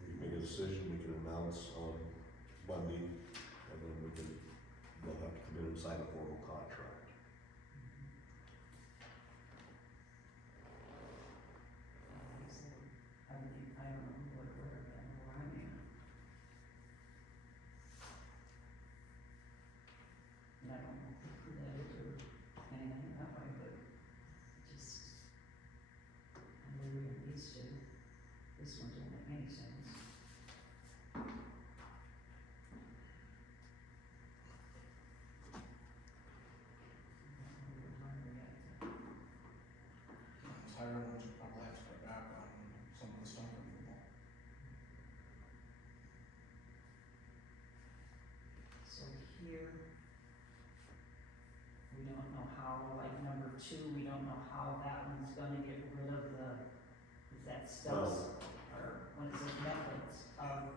we can make a decision, we can announce on Monday, and then they'll have to come in and sign a formal contract. I don't know where I mean. And I don't know who that is or anything that way, but just, I'm really these two. This one don't make any sense. two, we don't know how that one's gonna get rid of is that steps? Or what is it, methods of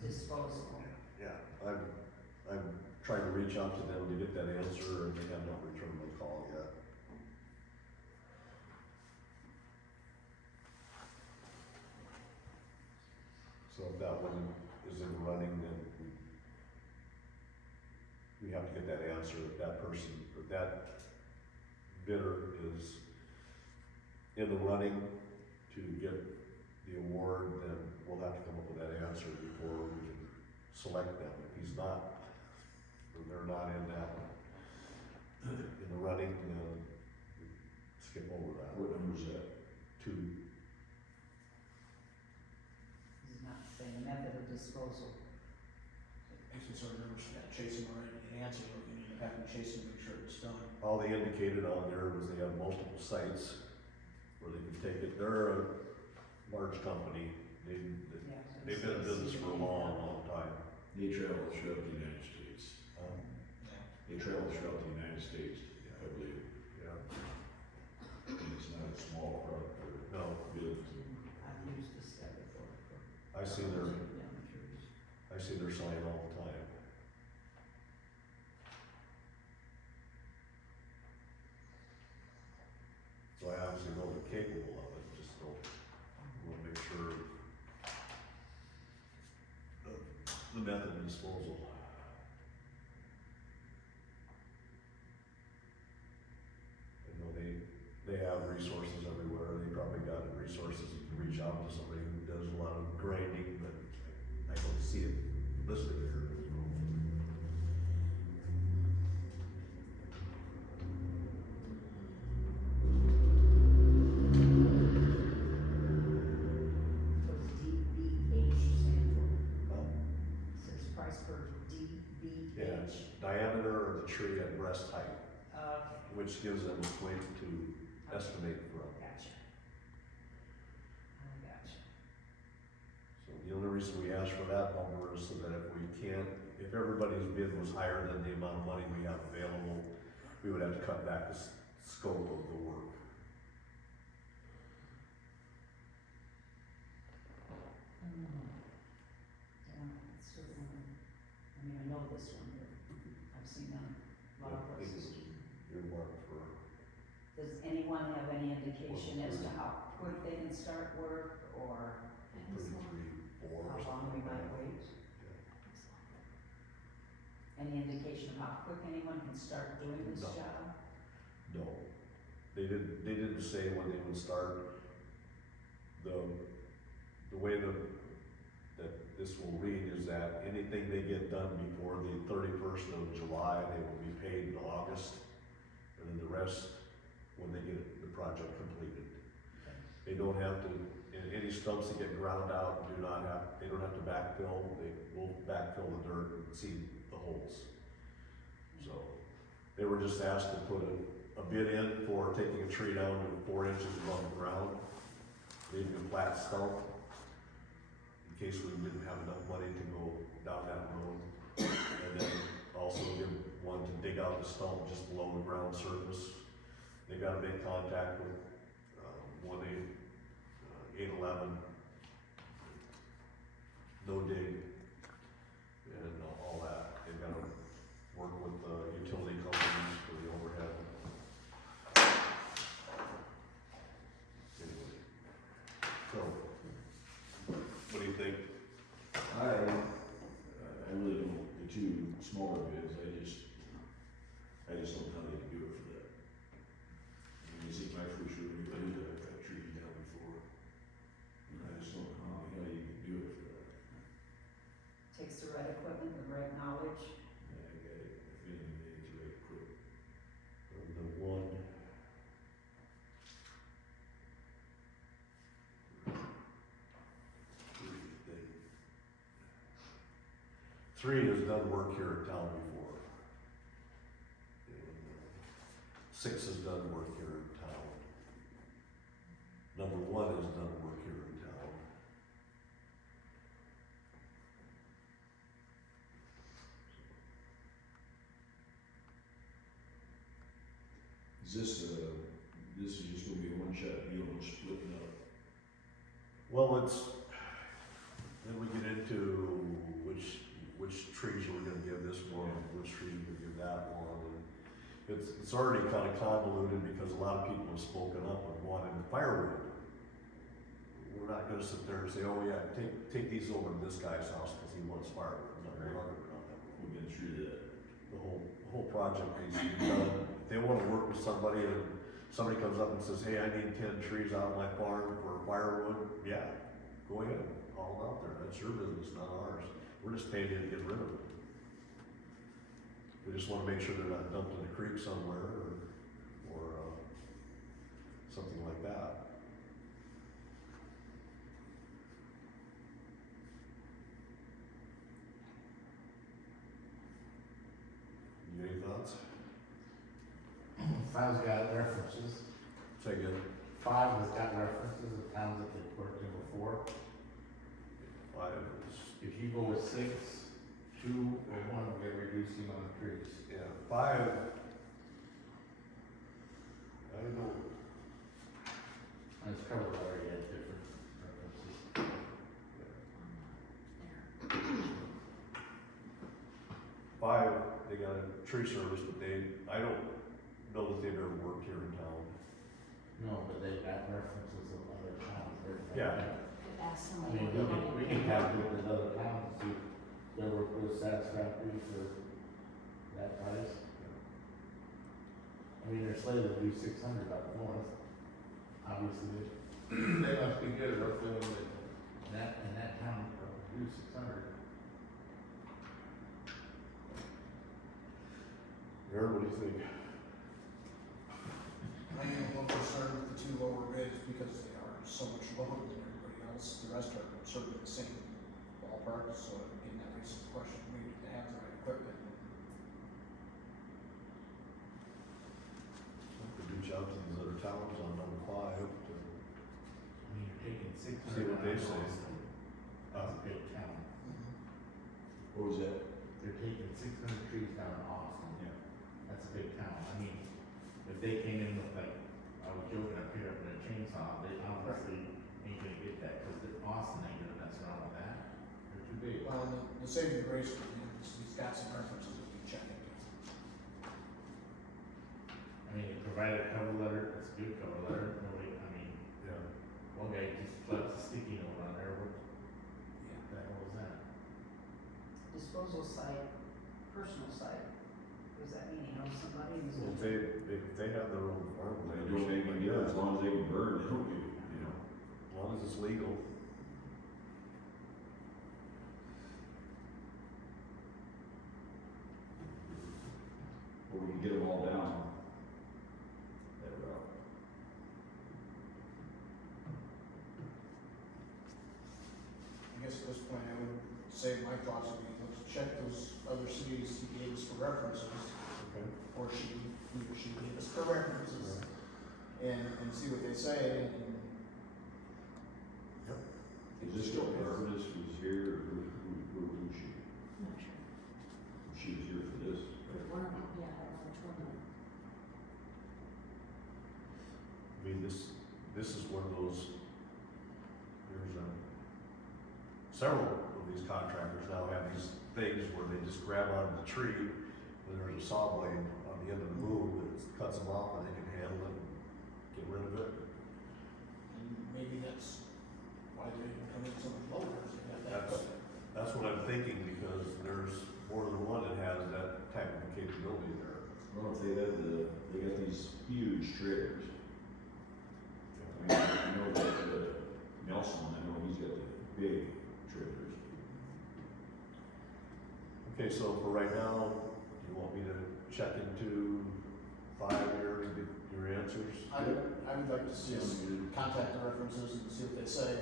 disposal? Yeah, I'm trying to reach out to them to get that answer, and they have not returned my call yet. So if that one is in the running, then we have to get that answer, if that person, if that bidder is in the running to get the award, then we'll have to come up with that answer before we can select them. If he's not, or they're not in the running, then skip over that. What number is that? 2. This is not saying method of disposal. Makes me sort of nervous, you gotta chase them already, and answer, we're gonna end up having to chase them, make sure it's done. All they indicated on there was they have multiple sites where they can take it. They're a large company. Yeah. They've been in business for a long, long time. They travel throughout the United States. They travel throughout the United States, I believe. Yeah. And it's not a small product or No, business. I've used this step before. I see their, Down the trees. I see their sign all the time. So I obviously know they're capable of it, just don't, wanna make sure of the method of disposal. I know they have resources everywhere, they probably got resources, you can reach out to somebody who does a lot of grinding, but I don't see it listed here. What's DBH stand for? Huh? Says price per DBH. Yeah, it's diameter of the tree at breast height, Okay, which gives them a point to estimate from. gotcha. I gotcha. So the only reason we ask for that number is so that if we can't, if everybody's bid was higher than the amount of money we have available, we would have to cut back the scope of the work. Yeah, it's certainly, I mean, I know this one, but I've seen them a lot of I think places. it's earmarked for, Does anyone have any indication as to how quick they can start work, or 33, 4 or how long something we like might that. wait? Any indication of how quick anyone can start doing this No. job? No, they didn't say when they would start. The way that this will read is that anything they get done before the 31st of July, they will be paid in August, and then the rest when they get the project completed. They don't have to, in any stumps that get ground out, they don't have to backfill, they will backfill the dirt and seed the holes. So, they were just asked to put a bid in for taking a tree down to 4 inches above the ground, leaving a flat stump, in case we didn't have enough money to go down that road. And then also give one to dig out the stump just below the ground surface. They gotta make contact with, 811, no dig, and all that. They've gotta work with the utility companies for the overhead. Anyway, so, what do you think? I really don't, the two smaller bids, I just don't know how they can do it for that. I mean, this is my first year, I've got trees down before. And I just don't know how you can do it for that. Takes the right equipment, the right knowledge. And I got it, if anything, they need to like quit. The one. Three has done work here in town before. And 6 has done work here in town. Number 1 has done work here in town. Is this, one-shot deal and splitting up. Well, then we get into which trees are we gonna give this one, which trees we give that one, and it's already kind of convoluted because a lot of people have spoken up and wanted the firewood. We're not gonna sit there and say, oh yeah, take these over to this guy's house because he wants firewood. No, we're not gonna run that. We've been through that. The whole project needs to be done. If they wanna work with somebody and somebody comes up and says, hey, I need 10 trees out of my farm for firewood, yeah, go ahead, haul them out there, that's your business, not ours. We're just paying you to get rid of it. We just wanna make sure they're not dumped in the creek somewhere or something like that. You got any thoughts? 5's got references. Say again. 5 has got references of towns that they've worked in before. 5 is, If you go with 6, 2, or 1 will get reducing on the trees. yeah, 5. I don't know. And it's covered already at different references. There. 5, they got a tree service, but I don't know that they've ever worked here in town. No, but they've got references of other towns. Yeah. Ask I somebody. mean, we can have it with other towns, see if their work was satisfactory for that price. I mean, they're slated to do 600 up north. Obviously, they must be good at working in that town to do 600. Aaron, what do you think? I am a little concerned with the 2 lower bids because they are so much lower than everybody else. The rest are certainly the same ballpark, so again, that raises the question, maybe they have the right equipment. Could reach out to these other towns on number 5 to I mean, you're taking 600. see what they say. That's a big town. What was that? They're taking 600 trees down in Austin. Yeah. That's a big town. I mean, if they came in with like, I was joking up here up in a chainsaw, they obviously ain't gonna get that, cause Austin ain't gonna mess around with that. They're too big. Well, the saving grace with him is he's got some references that we can check into. I mean, they provided a cover letter, it's a good cover letter, nobody, I mean, Yeah. one guy just left a sticky note on there, what Yeah. the hell was that? Disposal site, personal site, does that mean he knows somebody who's? Well, if they have their own farm, They they don't make any difference, as long as they can burn, they don't give, as long as it's legal. or we can get them all down that route. I guess at this point, I would say my thoughts would be, let's check those other cities he gave us for references, Okay. or he or she gave us for references, and see what they say, and Is this still Arvidas who's here, or who's she? I'm not sure. She was here for this. One of them, yeah, I don't know which one. I mean, this is one of those, there's several of these contractors now have these things where they just grab onto the tree, and there's a saw blade on the end of the boom that cuts them off, and they can handle it and get rid of it. maybe that's why they're even coming so much lower, is they have that equipment. That's what I'm thinking, because there's more than one that has that type of capability there. Well, if they had they got these huge trailers. I mean, I know that, Nelson, I know he's got the big trailers. Okay, so for right now, do you want me to check into 5 here to get your answers? I would like to see us contact the references and see what they say.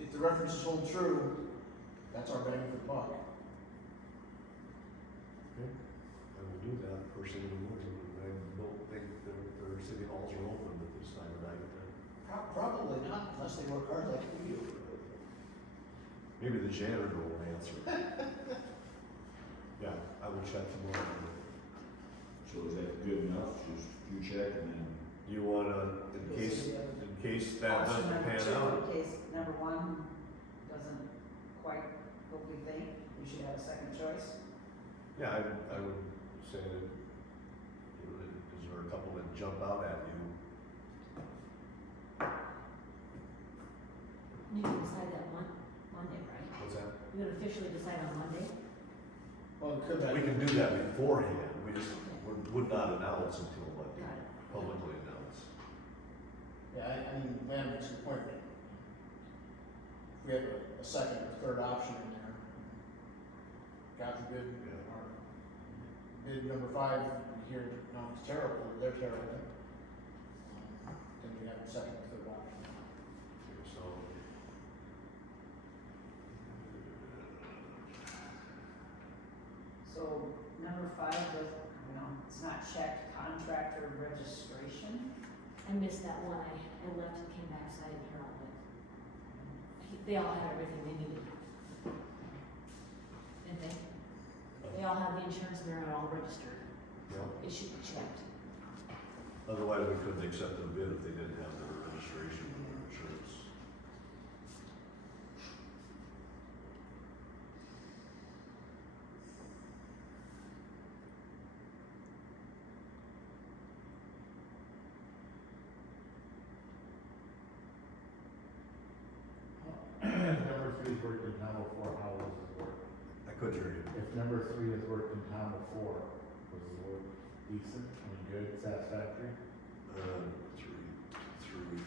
If the references hold true, that's our bang for the buck. Okay, I will do that first thing in the morning. I don't think their city halls are open at this time of night. Probably not, unless they work hard like we do. Maybe the janitor will answer. Yeah, I will check tomorrow. So is that good enough, just you check and then, You wanna, in case that Option doesn't number pan two, out, in case number one doesn't quite what we think, we should have a second choice. yeah, I would say that, is there a couple that jump out at you? You can decide that Monday, right? What's that? You would officially decide on Monday? Well, it could We be, can do that beforehand, we just would not announce until Monday, Got it. publicly announce. yeah, I mean, Van makes a point. If we have a second or third option in there, God forbid, Yeah. our bid number 5, we hear, no, it's terrible, they're terrible. Then we have a second or third option. Okay, so. So number 5 doesn't, it's not checked contractor registration. I missed that one, I left and came back, so I didn't hear all of it. They all had everything they needed. Didn't they? They all have the insurance and they're all registered, Yeah. it should be checked. Otherwise, we couldn't accept the bid if they didn't have their registration and their insurance. Number 3's worked in town before, how was his work? I could hear you. If number 3 has worked in town before, was his work decent, I mean, good, satisfactory? Three.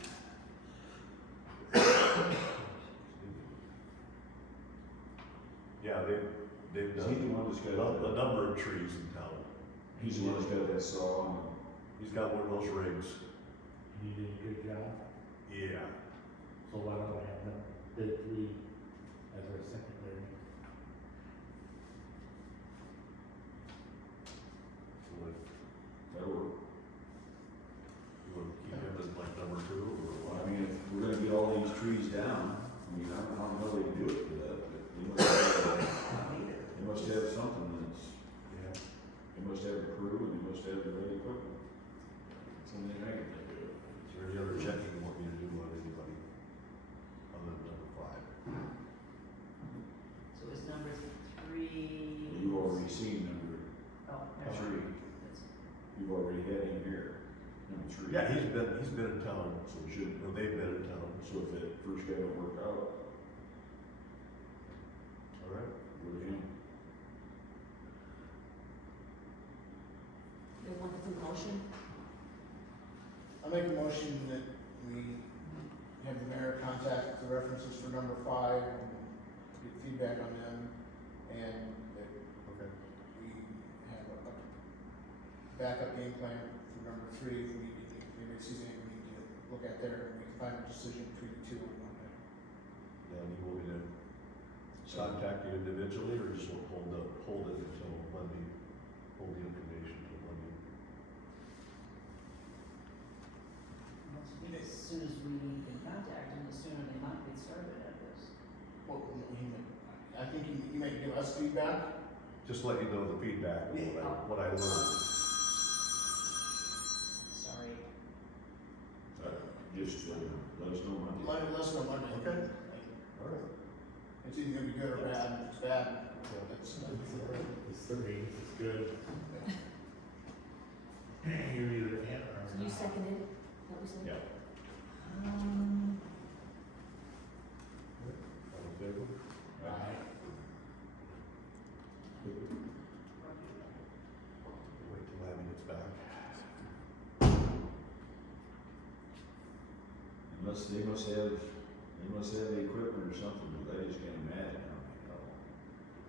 Yeah, they've is done he the one that's got, a number of trees in town. he's the one that's got that saw and He's got one of those rigs. He did a good job, Yeah. so why don't we have him bid 3 as our secondary? that'll work. You wanna keep him as like number 2 or Well, what? I mean, if we're gonna get all these trees down, I mean, I don't know how they can do it for that, but they must have something that's, Yeah. they must have a crew and they must have the right equipment. That's the only thing I can think of. Is there any other checking you want me to do on anybody other than number 5? So is number 3? You've already seen number Oh, never mind. 3, you've already had him here, number 3. Yeah, he's been in town, So it should, or they've been in town. so if that first guy don't work out, All right. go to him. They want the full motion? I make a motion that we have the mayor contact the references for number 5 and get feedback on them, and that Okay. we have a backup game plan for number 3 if we need to, if anybody sees anything we need to look at there, and we can find a decision between the two on Monday. Yeah, you want me to contact you individually, or just hold it until Monday, hold the information until Monday? As soon as we can contact them, the sooner they might get started at this. Well, I think you may give us feedback. Just let you know the feedback, of what I learned. Sorry. Just, let us know Monday. Let us know Monday. Okay. All right. It's either gonna be good or bad. If it's bad, it's, It's 3, it's good. You're either in or So you seconded it, that was it? Yeah. All in favor? Aye. Wait till Abby gets back. They must have the equipment or something, but I just can't imagine how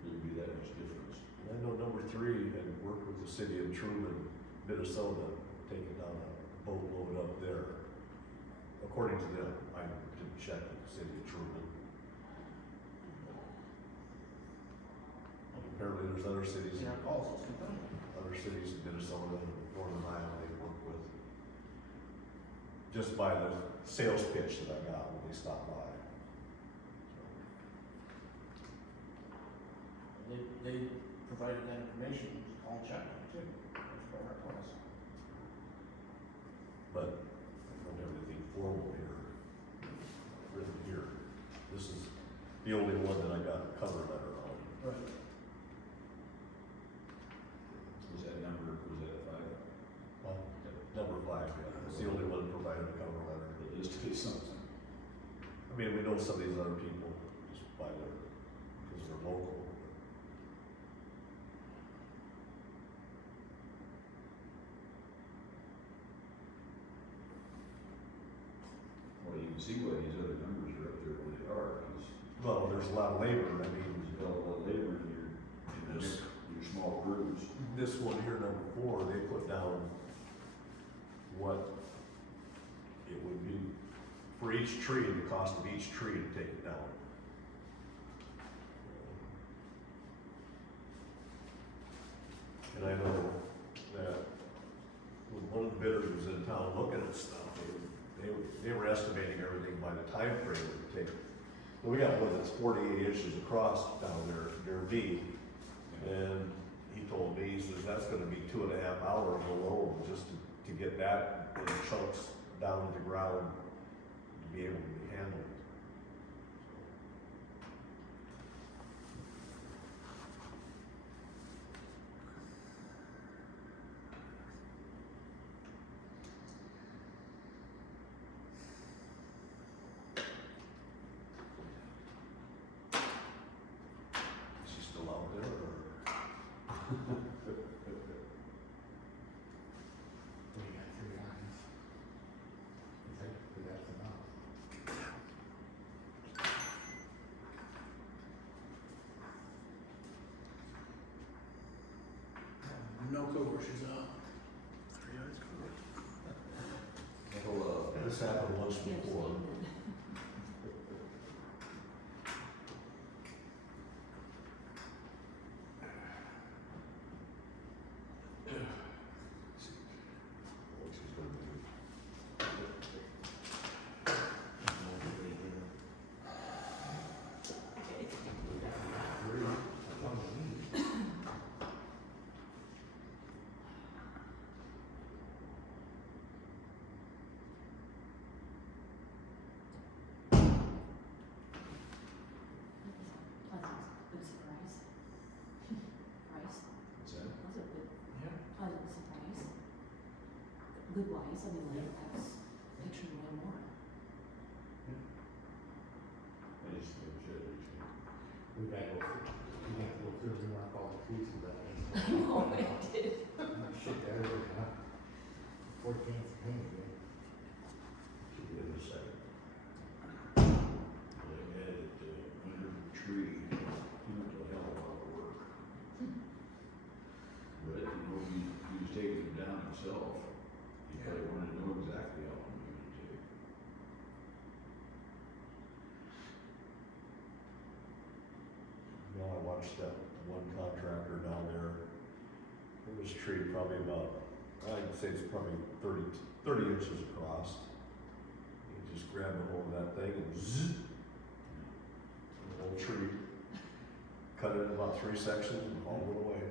there'd be that much difference. I know number 3 had worked with the city of Truman, Minnesota, taking down a boatload up there. According to them, I didn't check with the city of Truman. Apparently there's other cities, in our calls, it's confirmed. other cities in Minnesota and Northern Iowa they work with. Just by the sales pitch that I got when they stopped by. They provided that information, call and check, too. That's part of our class. but I don't have anything formal here, written here. This is the only one that I got a cover letter on. Right. Was that number, was that a 5? Number 5, yeah, it's the only one that provided a cover letter. At least get something. I mean, we know some of these other people just by their, because they're local. Well, you can see why these other numbers are up there where they are, because Well, there's a lot of labor, I mean, there's a lot of labor in your small crews. this one here, number 4, they put down what it would be for each tree, the cost of each tree to take it down. And I know that when one of the bidders was in town looking at stuff, they were estimating everything by the time frame it would take. Well, we got one that's 48 inches across down there, near B, and he told me, he says, that's gonna be 2.5 hours alone just to get that in chunks down to the ground to be able to be handled. Is she still out there, or? We got 3 lines. I think that's enough. No clue where she's at. Well, this happened once Yes, before. amen. Oh, she's gonna be- Good surprise. Price, What's that? that's a good, Yeah. pleasant surprise. Good wise, I mean, like, I was picturing way more. I just think we should. We gotta go through, we have to go through and mark all the trees and that. I know, I did. Shit, there, huh? 14th paint again. She'll be in a second. They had it, under the tree, he went to a hell of a lot of work. But, he was taking them down himself. He probably wanted to know exactly how long he would take. You know, I watched that one contractor down there, it was a tree probably about, I'd say it's probably 30 inches across. He just grabbed a hold of that thing and zzz, the whole tree, cut it in about 3 sections and hauled it away.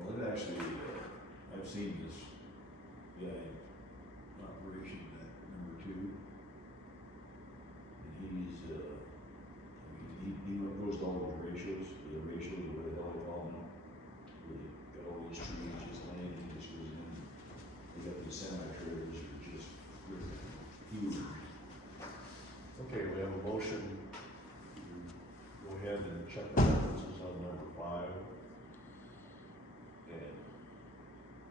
Well, it actually, I've seen this guy in operation at number 2. And he's, he goes to all the ratios, or what the hell they call them now. Where they got all these trees just laying, he just goes in. They got these semi-trailers that are just huge. Okay, we have a motion to go ahead and check the references on number 5. And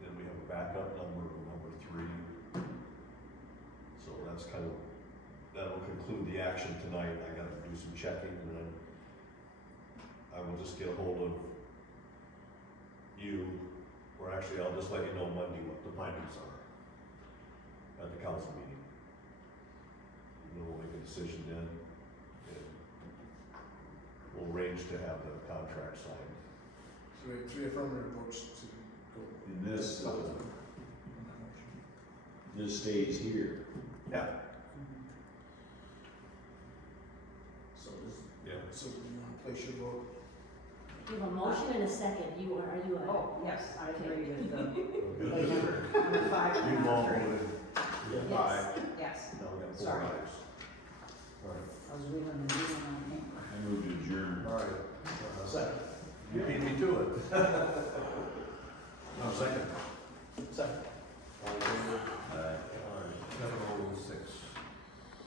then we have a backup number for number 3. So that's kind of, that'll conclude the action tonight. I gotta do some checking and then I will just get a hold of you, or actually I'll just let you know Monday what the findings are at the council meeting. And then we'll make a decision then, and we'll arrange to have the contract signed. So we have 3 affirmative votes to go. And this, on that motion. this stays here. Yeah. So does, Yeah. so do you wanna place your vote? You have a motion motion and a second, are you a? Oh, yes, I agree with the Okay. number five. and You've number all three. voted Yes. aye. Yes, Now we got four Sorry. ayes. All right. I was reading the meeting on paper. I moved to adjourn. All right. Second. You beat me to it. No, second. Second.